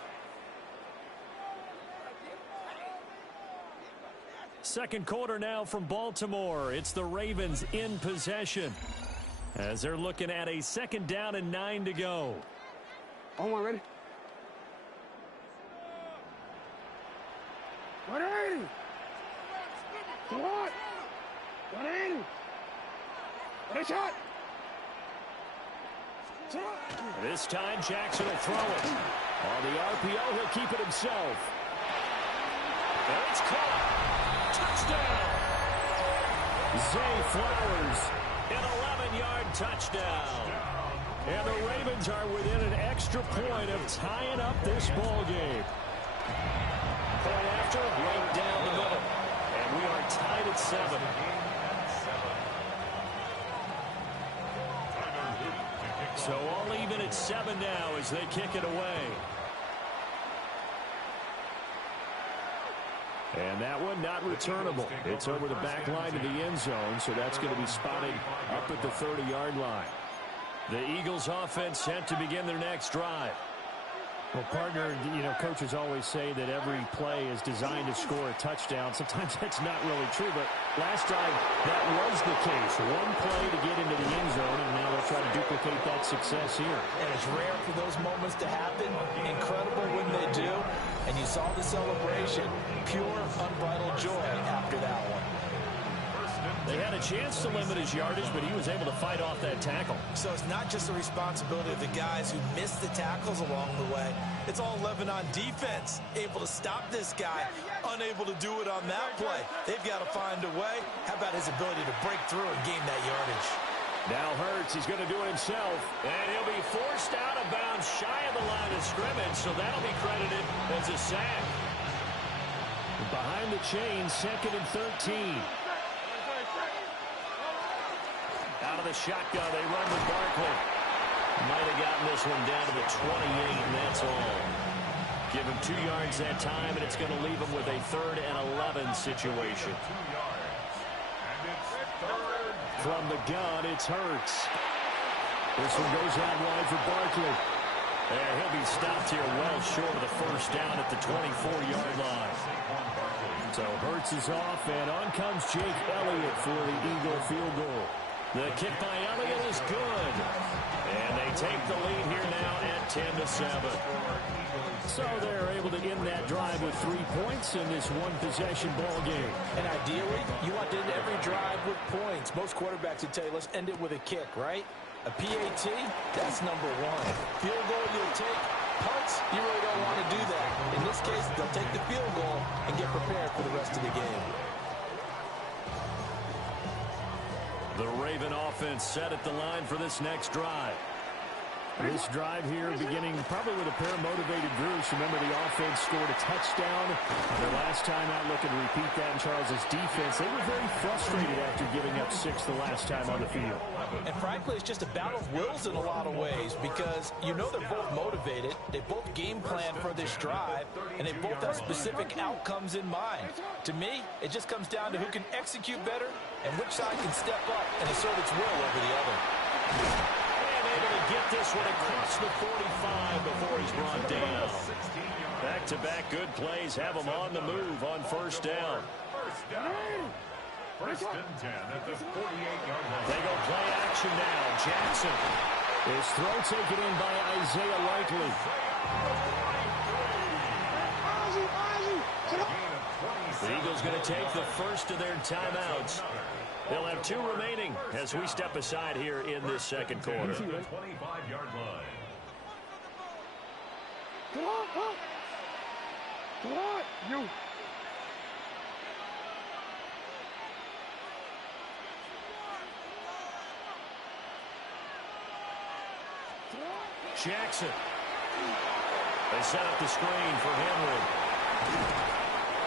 Second quarter now from Baltimore. It's the Ravens in possession as they're looking at a 2nd down and 9 to go. On one, ready? Ready? What? 180. Ready, shot. This time Jackson will throw it. On the RPO, he'll keep it himself. And it's caught. Touchdown. Zay Flowers, an 11-yard touchdown. And the Ravens are within an extra point of tying up this ball game. Point after, right down the middle. And we are tied at 7. So all even at 7 now as they kick it away. And that one not returnable. It's over the back line of the end zone, so that's going to be spotted up at the 30-yard line. The Eagles offense set to begin their next drive. Well, partner, coaches always say that every play is designed to score a touchdown. Sometimes that's not really true, but last drive, that was the case. One play to get into the end zone, and now they'll try to duplicate that success here. And it's rare for those moments to happen. Incredible when they do. And you saw the celebration. Pure, unbridled joy after that one. They had a chance to limit his yardage, but he was able to fight off that tackle. So it's not just the responsibility of the guys who missed the tackles along the way. It's all 11 on defense. Able to stop this guy, unable to do it on that play. They've got to find a way. How about his ability to break through and gain that yardage? Now Hurts, he's going to do it himself. And he'll be forced out of bounds shy of the line of scrimmage, so that'll be credited as a sack. Behind the chain, 2nd and 13. Out of the shotgun, they run with Barkley. Might have gotten this one down to the 28, and that's all. Give him 2 yards that time, and it's going to leave him with a 3rd and 11 situation. From the gun, it's Hurts. This one goes out wide for Barkley. And he'll be stopped here well short of the 1st down at the 24-yard line. So Hurts is off, and on comes Jake Elliott for the Eagle field goal. The kick by Elliott is good. And they take the lead here now at 10-7. So they're able to end that drive with 3 points in this one-possession ball game. And ideally, you want to end every drive with points. Most quarterbacks would tell you, let's end it with a kick, right? A PAT, that's number 1. Field goal you'll take. Punts, you really don't want to do that. In this case, they'll take the field goal and get prepared for the rest of the game. The Raven offense set at the line for this next drive. This drive here beginning probably with a pair of motivated groups. Remember, the offense scored a touchdown the last time out. Looking to repeat that in Charles's defense. They were very frustrated after giving up 6 the last time on the field. And frankly, it's just a battle of wills in a lot of ways because you know they're both motivated. They both game plan for this drive, and they both have specific outcomes in mind. To me, it just comes down to who can execute better and which side can step up and assert its will over the other. Able to get this one across the 45 before he's brought down. Back-to-back good plays have him on the move on 1st down. First and 10 at the 48-yard line. They go play action now. Jackson. His throw taken in by Isaiah Likely. The Eagles going to take the first of their timeouts. They'll have 2 remaining as we step aside here in this second quarter. 25-yard line. Come on, come on. Come on, you. Jackson. They set up the screen for Henry.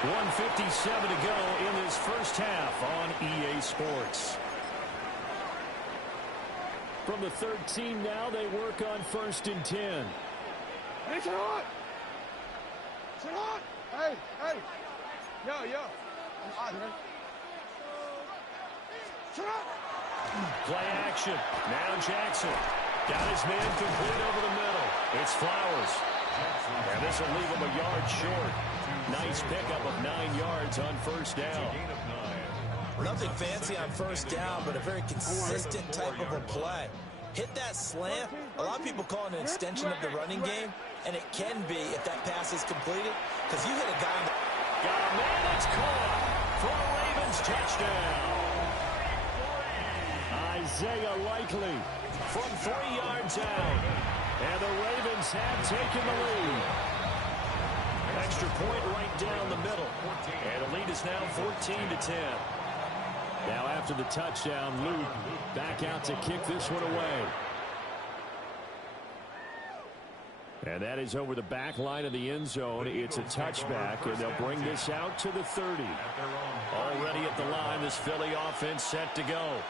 1:57 to go in this first half on EA Sports. From the 13 now, they work on 1st and 10. Hey, sit on. Sit on. Hey, hey. Yo. Sit on. Play action. Now Jackson Got his man complete over the middle. It's Flowers. And this will leave him a yard short. Nice pickup of 9 yards on first down. Nothing fancy on first down, but a very consistent type of a play. Hit that slant. A lot of people call it an extension of the running game, and it can be if that pass is completed, because you hit a guy on the... Got a man that's caught for a Ravens touchdown. Isaiah Likely from 3 yards out. And the Ravens have taken the lead. Extra point right down the middle. And the lead is now 14-10. Now after the touchdown, Luke back out to kick this one away. And that is over the back line of the end zone. It's a touchback, and they'll bring this out to the 30. Already at the line, this Philly offense set to go.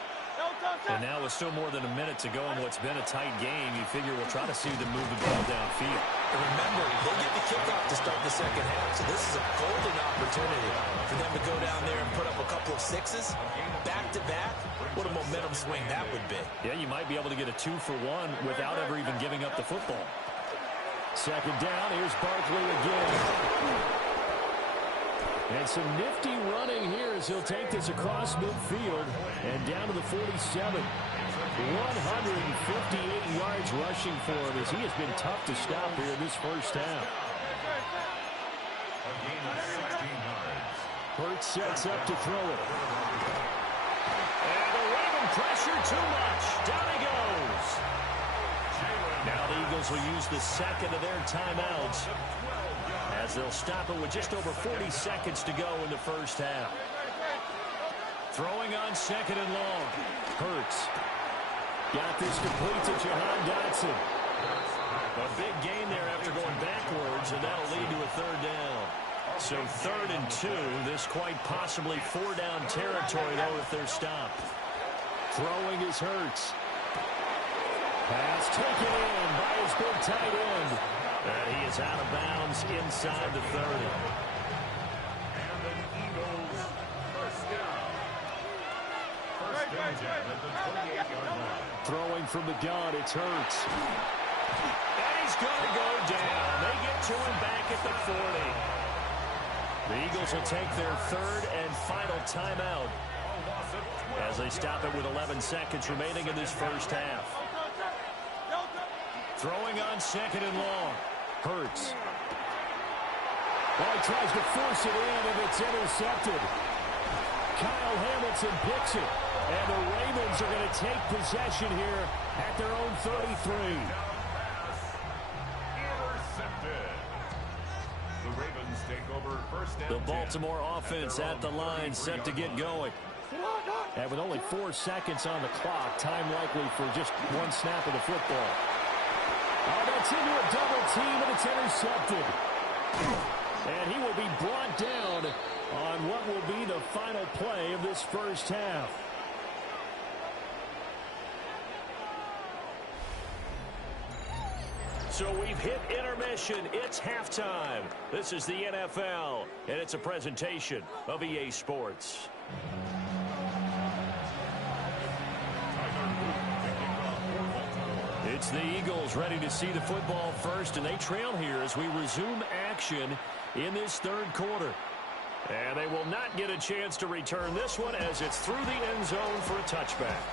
And now with still more than a minute to go in what's been a tight game, you figure we'll try to see them move the ball downfield. And remember, they get the kickoff to start the second half, so this is a golden opportunity for them to go down there and put up a couple of sixes back-to-back. What a momentum swing that would be. Yeah, you might be able to get a 2-for-1 without ever even giving up the football. Second down, here's Barkley again. And some nifty running here as he'll take this across midfield and down to the 47. 158 yards rushing for him as he has been tough to stop here in this first half. Hurts sets up to throw it. And the Raven pressure too much. Down he goes. Now the Eagles will use the second of their timeouts as they'll stop it with just over 40 seconds to go in the first half. Throwing on second and long. Hurts. Got this complete to Jahan Dotson. A big gain there after going backwards, and that'll lead to a third down. So 3rd and 2. This quite possibly 4-down territory, though, if they're stopped. Throwing is Hurts. Pass taken in by his big tight end. And he is out of bounds inside the 30. And the Eagles first down. First and 10 at the 28-yard line. Throwing from the gun, it's Hurts. And he's going to go down. They get to him back at the 40. The Eagles will take their 3rd and final timeout as they stop it with 11 seconds remaining in this first half. Throwing on second and long. Hurts. Well, he tries to force it in, and it's intercepted. Kyle Hamilton picks it. And the Ravens are going to take possession here at their own 33. Intercepted. The Ravens take over first and The 10. Baltimore offense at the line set to get going. And with only 4 seconds on the clock, time likely for just one snap of the football. Oh, that's into a double team, and it's intercepted. And he will be brought down on what will be the final play of this first half. So we've hit intermission. It's halftime. This is the NFL, and it's a presentation of EA Sports. It's the Eagles ready to see the football first, and they trail here as we resume action in this 3rd quarter. And they will not get a chance to return this one as it's through the end zone for a touchback.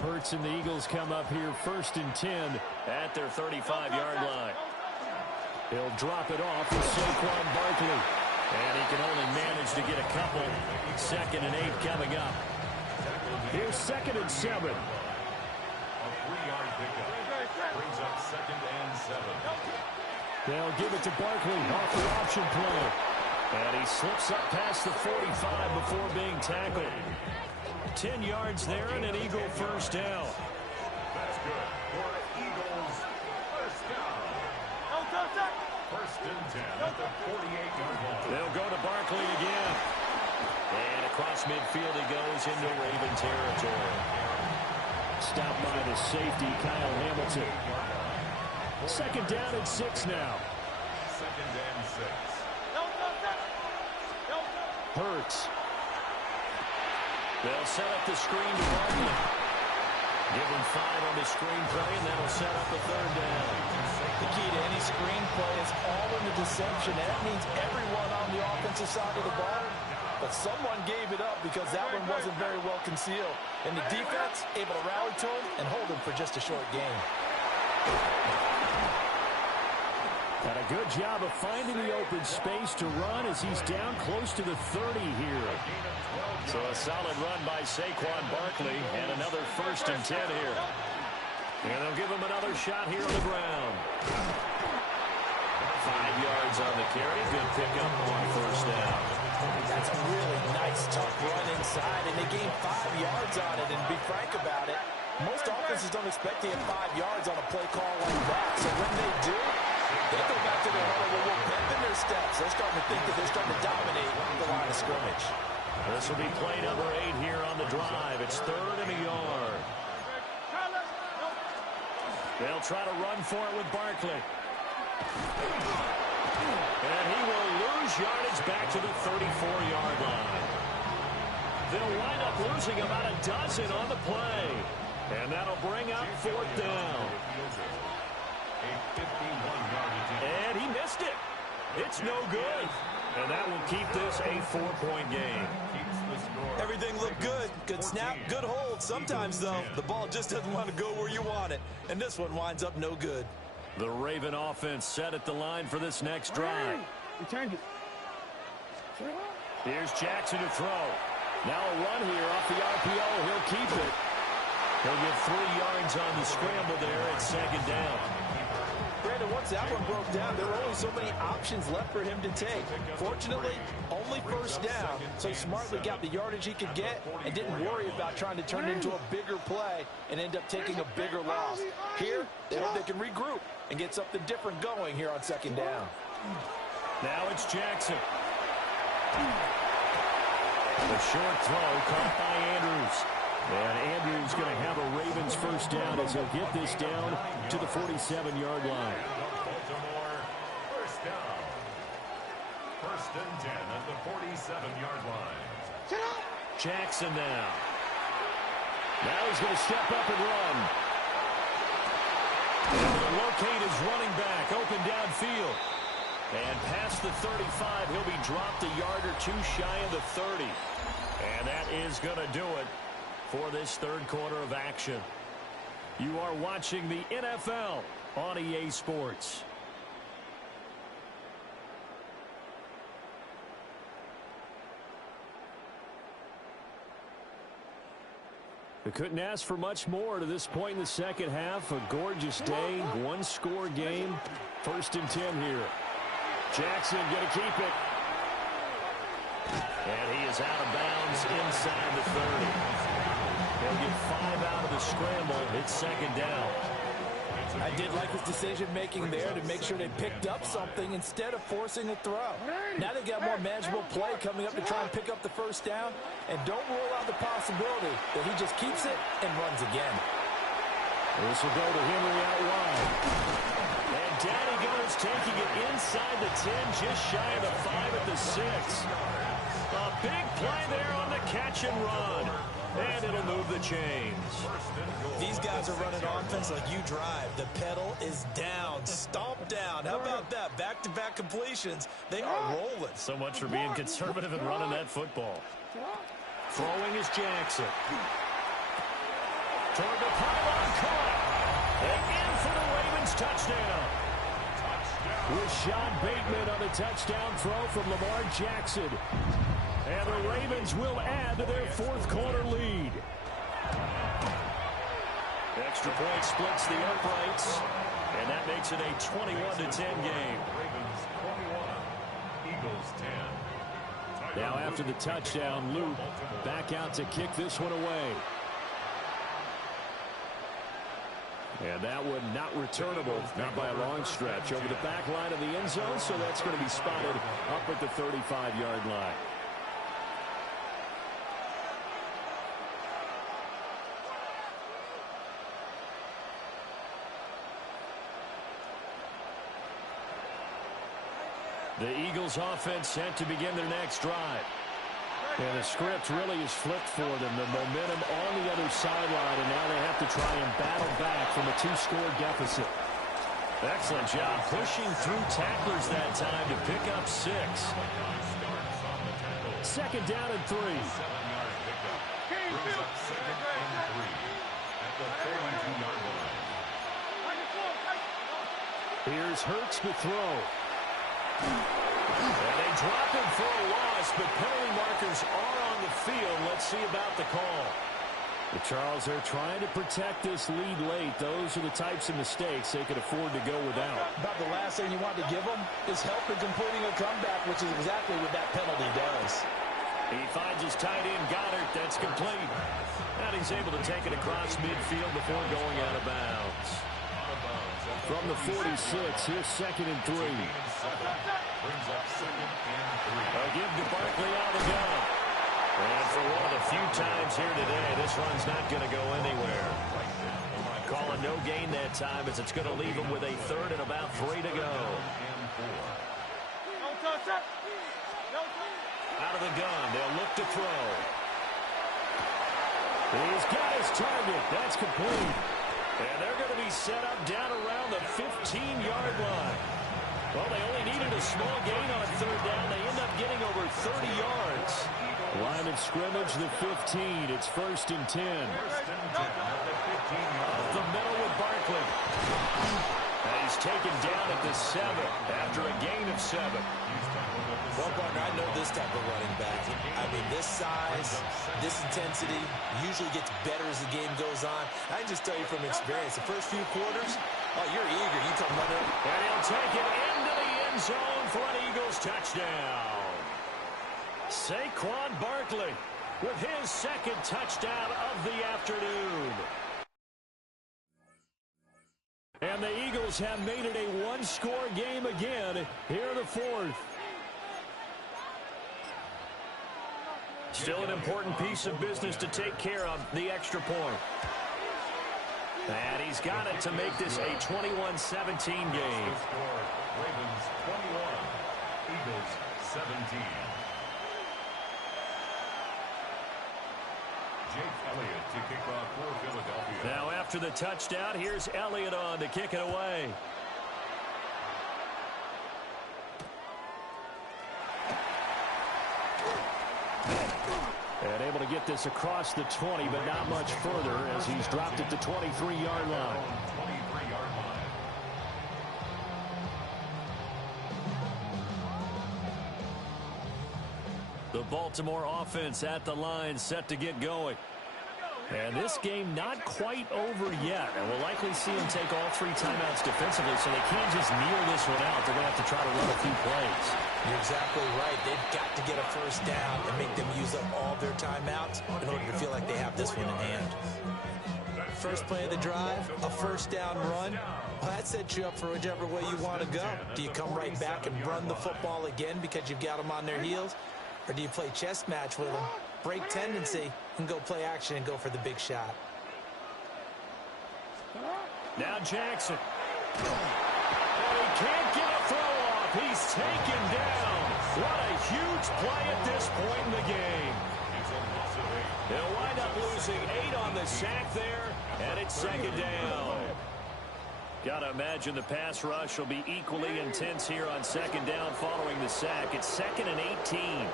Hurts and the Eagles come up here 1st and 10 at their 35-yard line. He'll drop it off with Saquon Barkley. And he can only manage to get a couple. 2nd and 8 coming up. Here's 2nd and 7. A 3-yard pickup. Brings up 2nd and 7. They'll give it to Barkley off the option play. And he slips up past the 45 before being tackled. 10 yards there and an Eagle first down. That's good for Eagles first down. 1st and 10 at the 48-yard line. They'll go to Barkley again. And across midfield he goes into Raven territory. Stopped by the safety, Kyle Hamilton. 2nd down and 6 now. 2nd and 6. Hurts. They'll set up the screen to Barkley. Give him 5 on the screen play, and that'll set up a third down. The key to any screen play is all in the deception. And that means everyone on the offensive side of the ball. But someone gave it up because that one wasn't very well concealed. And the defense able to rally to him and hold him for just a short game. Got a good job of finding the open space to run as he's down close to the 30 here. So a solid run by Saquon Barkley and another 1st and 10 here. And they'll give him another shot here on the ground. 5 yards on the carry. Good pickup on 1st down. That's a really nice, tough run inside, and they gained 5 yards on it. And to be frank about it, most offenses don't expect to hit 5 yards on a play call like that. So when they do, they go back to their huddle with a little pep in their steps. They're starting to think that they're starting to dominate the line of scrimmage. This will be play number 8 here on the drive. It's 3rd and a yard. They'll try to run for it with Barkley. And he will lose yardage back to the 34-yard line. They'll wind up losing about a dozen on the play. And that'll bring up 4th down. And he missed it. It's no good. And that will keep this a 4-point game. Everything looked good. Good snap, good hold. Sometimes, though, the ball just doesn't want to go where you want it. And this one winds up no good. The Raven offense set at the line for this next drive. Here's Jackson to throw. Now a run here off the RPO. He'll keep it. He'll get 3 yards on the scramble there at 2nd down. Brandon, once that one broke down, there were only so many options left for him to take. Fortunately, only 1st down, so he smartly got the yardage he could get and didn't worry about trying to turn it into a bigger play and end up taking a bigger loss. Here, they hope they can regroup and get something different going here on 2nd down. Now it's Jackson. The short throw caught by Andrews. And Andrews going to have a Ravens 1st down as he'll get this down to the 47-yard line. Baltimore, 1st down. 1st and 10 at the 47-yard line. Jackson now. Now he's going to step up and run. And locate his running back open downfield. And past the 35, he'll be dropped a yard or 2 shy of the 30. And that is going to do it for this 3rd quarter of action. You are watching the NFL on EA Sports. We couldn't ask for much more to this point in the 2nd half. A gorgeous day, 1-score game. 1st and 10 here. Jackson going to keep it. And he is out of bounds inside the 30. He'll get 5 out of the scramble. It's 2nd down. I did like his decision-making there to make sure they picked up something instead of forcing a throw. Now they've got more manageable play coming up to try and pick up the 1st down. And don't rule out the possibility that he just keeps it and runs again. This will go to Henry out wide. And down he goes, taking it inside the 10, just shy of the 5 at the 6. A big play there on the catch and run. And it'll move the chains. These guys are running offense like you drive. The pedal is down, stomped down. How about that? Back-to-back completions. They are rolling. So much for being conservative and running that football. Throwing is Jackson. Toward the pylon, caught. And in for the Ravens touchdown. Rashad Bateman on the touchdown throw from Lamar Jackson. And the Ravens will add to their 4th quarter lead. Extra point splits the uprights. And that makes it a 21-10 game. Ravens 21, Eagles 10. Now after the touchdown, Luke back out to kick this one away. And that one not returnable, not by a long stretch, over the back line of the end zone, so that's going to be spotted up at the 35-yard line. The Eagles offense set to begin their next drive. And the script really is flipped for them. The momentum on the other sideline, and now they have to try and battle back from a 2-score deficit. Excellent job pushing through tacklers that time to pick up 6. Second down and 3. Here's Hurts to throw. And they drop him for a loss, but penalty markers are on the field. Let's see about the call. The Charles, they're trying to protect this lead late. Those are the types of mistakes they could afford to go without. About the last thing you want to give them is help in completing a comeback, which is exactly what that penalty does. He finds his tight end, Goddard. That's complete. And he's able to take it across midfield before going out of bounds. From the 46, here's second and 3. They'll give to Barkley out of the gun. And for one of the few times here today, this run's not going to go anywhere. Calling no gain that time as it's going to leave him with a third and about 3 to go. Out of the gun, they'll look to throw. He's got his target. That's complete. And they're going to be set up down around the 15-yard line. Well, they only needed a small gain on third down. They end up getting over 30 yards. Line of scrimmage, the 15. It's first and 10. Up the middle with Barkley. And he's taken down at the 7 after a gain of 7. Well, partner, I know this type of running back. I mean, this size, this intensity usually gets better as the game goes on. I can just tell you from experience, the first few quarters, oh, you're eager. You come running. And he'll take it into the end zone for an Eagles touchdown. Saquon Barkley with his second touchdown of the afternoon. And the Eagles have made it a one-score game again here in the fourth. Still an important piece of business to take care of, the extra point. And he's got it to make this a 21-17 game. Ravens 21, Eagles 17. Jake Elliott to kick off for Philadelphia. Now after the touchdown, here's Elliott on to kick it away. And able to get this across the 20, but not much further as he's dropped at the 23-yard line. 23-yard line. The Baltimore offense at the line, set to get going. And this game not quite over yet. And we'll likely see them take all 3 timeouts defensively, so they can't just kneel this one out. They're going to have to try to run a few plays. You're exactly right. They've got to get a first down and make them use up all their timeouts in order to feel like they have this one in hand. First play of the drive, a first down run. Well, that sets you up for whichever way you want to go. Do you come right back and run the football again because you've got them on their heels? Or do you play chess match with them, break tendency, and go play action and go for the big shot? Now Jackson. And he can't get a throw off. He's taken down. What a huge play at this point in the game. They'll wind up losing 8 on the sack there, and it's second down. Got to imagine the pass rush will be equally intense here on second down following the sack. It's second and 18.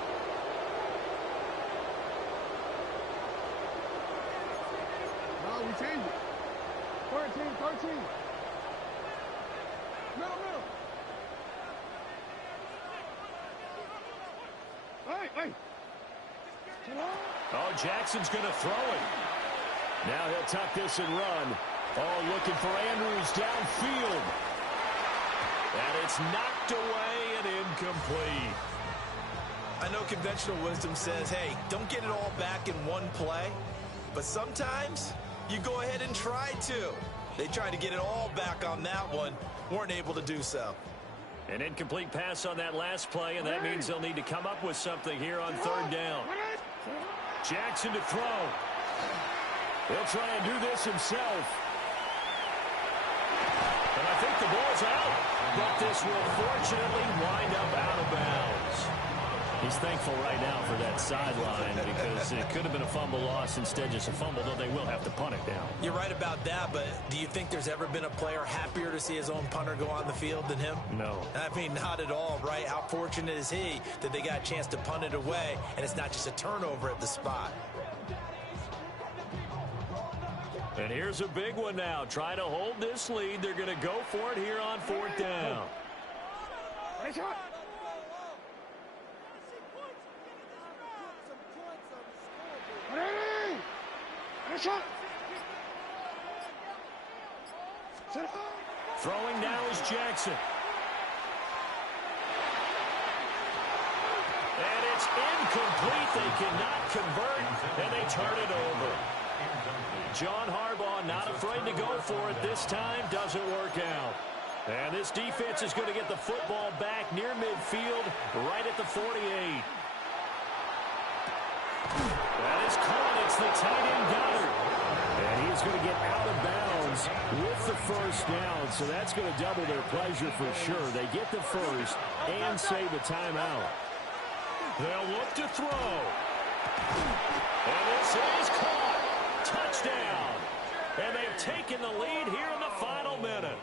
We change it. 13. Middle. Hey. Oh, Jackson's going to throw it. Now he'll tuck this and run. Oh, looking for Andrews downfield. And it's knocked away and incomplete. I know conventional wisdom says, hey, don't get it all back in one play. But sometimes you go ahead and try to. They tried to get it all back on that one. Weren't able to do so. An incomplete pass on that last play, and that means they'll need to come up with something here on third down. Jackson to throw. He'll try and do this himself. And I think the ball's out. But this will fortunately wind up out of bounds. He's thankful right now for that sideline because it could have been a fumble loss, instead just a fumble, though they will have to punt it down. You're right about that, but do you think there's ever been a player happier to see his own punter go on the field than him? No. I mean, not at all, right? How fortunate is he that they got a chance to punt it away, and it's not just a turnover at the spot. And here's a big one now. Trying to hold this lead. They're going to go for it here on 4th down. Throwing now is Jackson. And it's incomplete. They cannot convert, and they turn it over. John Harbaugh not afraid to go for it this time. Doesn't work out. And this defense is going to get the football back near midfield, right at the 48. That is caught. It's the tight end Goddard. And he is going to get out of bounds with the first down. So that's going to double their pleasure for sure. They get the first and save a timeout. They'll look to throw. And this is caught. Touchdown. And they've taken the lead here in the final minute.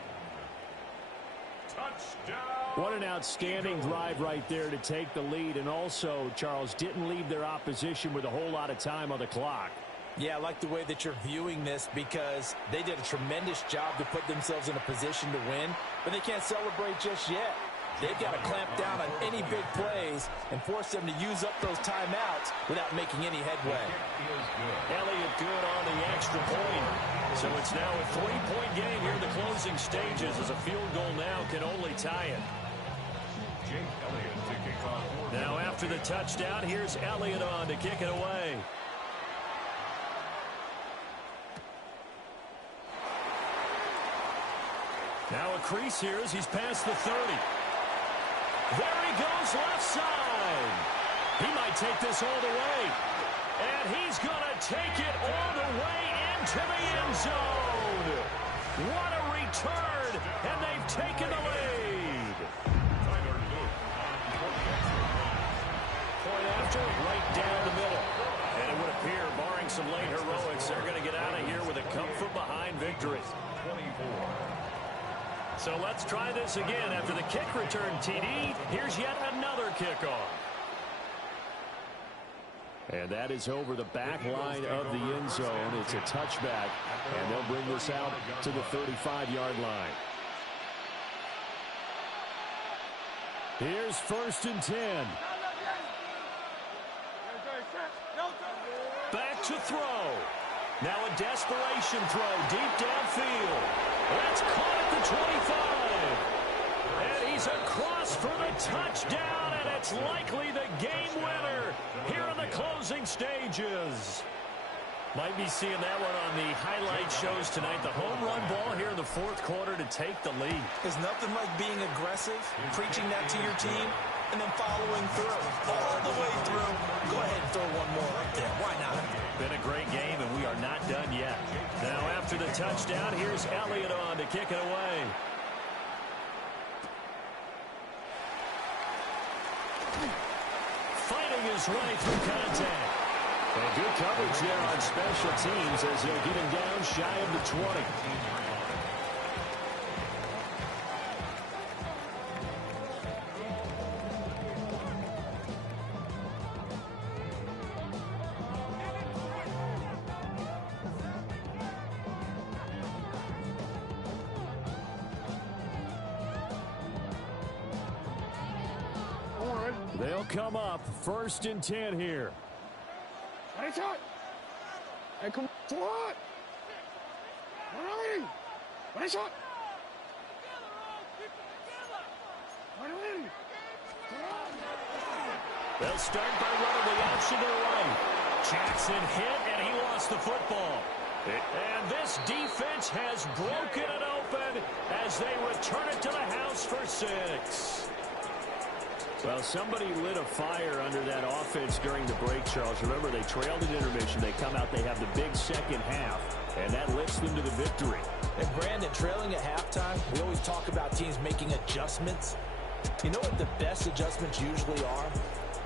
Touchdown. What an outstanding drive right there to take the lead. And also, Charles, didn't leave their opposition with a whole lot of time on the clock. Yeah, I like the way that you're viewing this because they did a tremendous job to put themselves in a position to win, but they can't celebrate just yet. They've got to clamp down on any big plays and force them to use up those timeouts without making any headway. Elliott good on the extra point. So it's now a 3-point game here in the closing stages as a field goal now can only tie it. Jake Elliott to kick off. Now after the touchdown, here's Elliott on to kick it away. Now a crease here as he's past the 30. There he goes left side. He might take this all the way. And he's going to take it all the way into the end zone. What a return. And they've taken the lead. Point after, right down the middle. And it would appear, barring some late heroics, they're going to get out of here with a come-from-behind victory. 24. So let's try this again. After the kick return TD, here's yet another kickoff. And that is over the back line of the end zone. It's a touchback, and they'll bring this out to the 35-yard line. Here's 1st and 10. Back to throw. Now a desperation throw deep downfield. That's caught at the 25. And he's across for the touchdown, and it's likely the game winner here in the closing stages. Might be seeing that one on the highlight shows tonight. The home run ball here in the 4th quarter to take the lead. There's nothing like being aggressive, preaching that to your team, and then following through. All the way through. Go ahead and throw one more up there. Why not? Been a great game, and we are not done yet. Now after the touchdown, here's Elliott on to kick it away. Fighting his way through contact. And good coverage there on special teams as they'll get him down shy of the 20. They'll come up 1st and 10 here. They'll start by running the option to the right. Jackson hit, and he lost the football. And this defense has broken it open as they return it to the house for 6. Well, somebody lit a fire under that offense during the break, Charles. Remember, they trailed at intermission. They come out, they have the big second half, and that lifts them to the victory. And Brandon, trailing at halftime, we always talk about teams making adjustments. You know what the best adjustments usually are?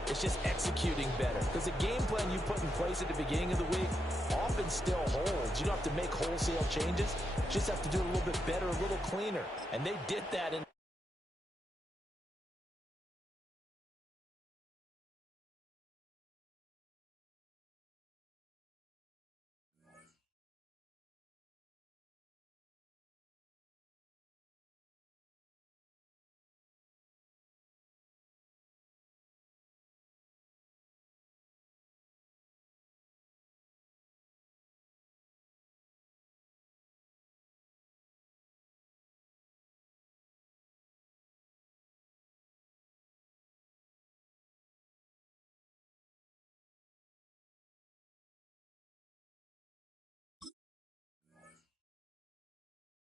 It's just executing better. Because the game plan you put in place at the beginning of the week often still holds. You don't have to make wholesale changes. You just have to do it a little bit better, a little cleaner. And they did that in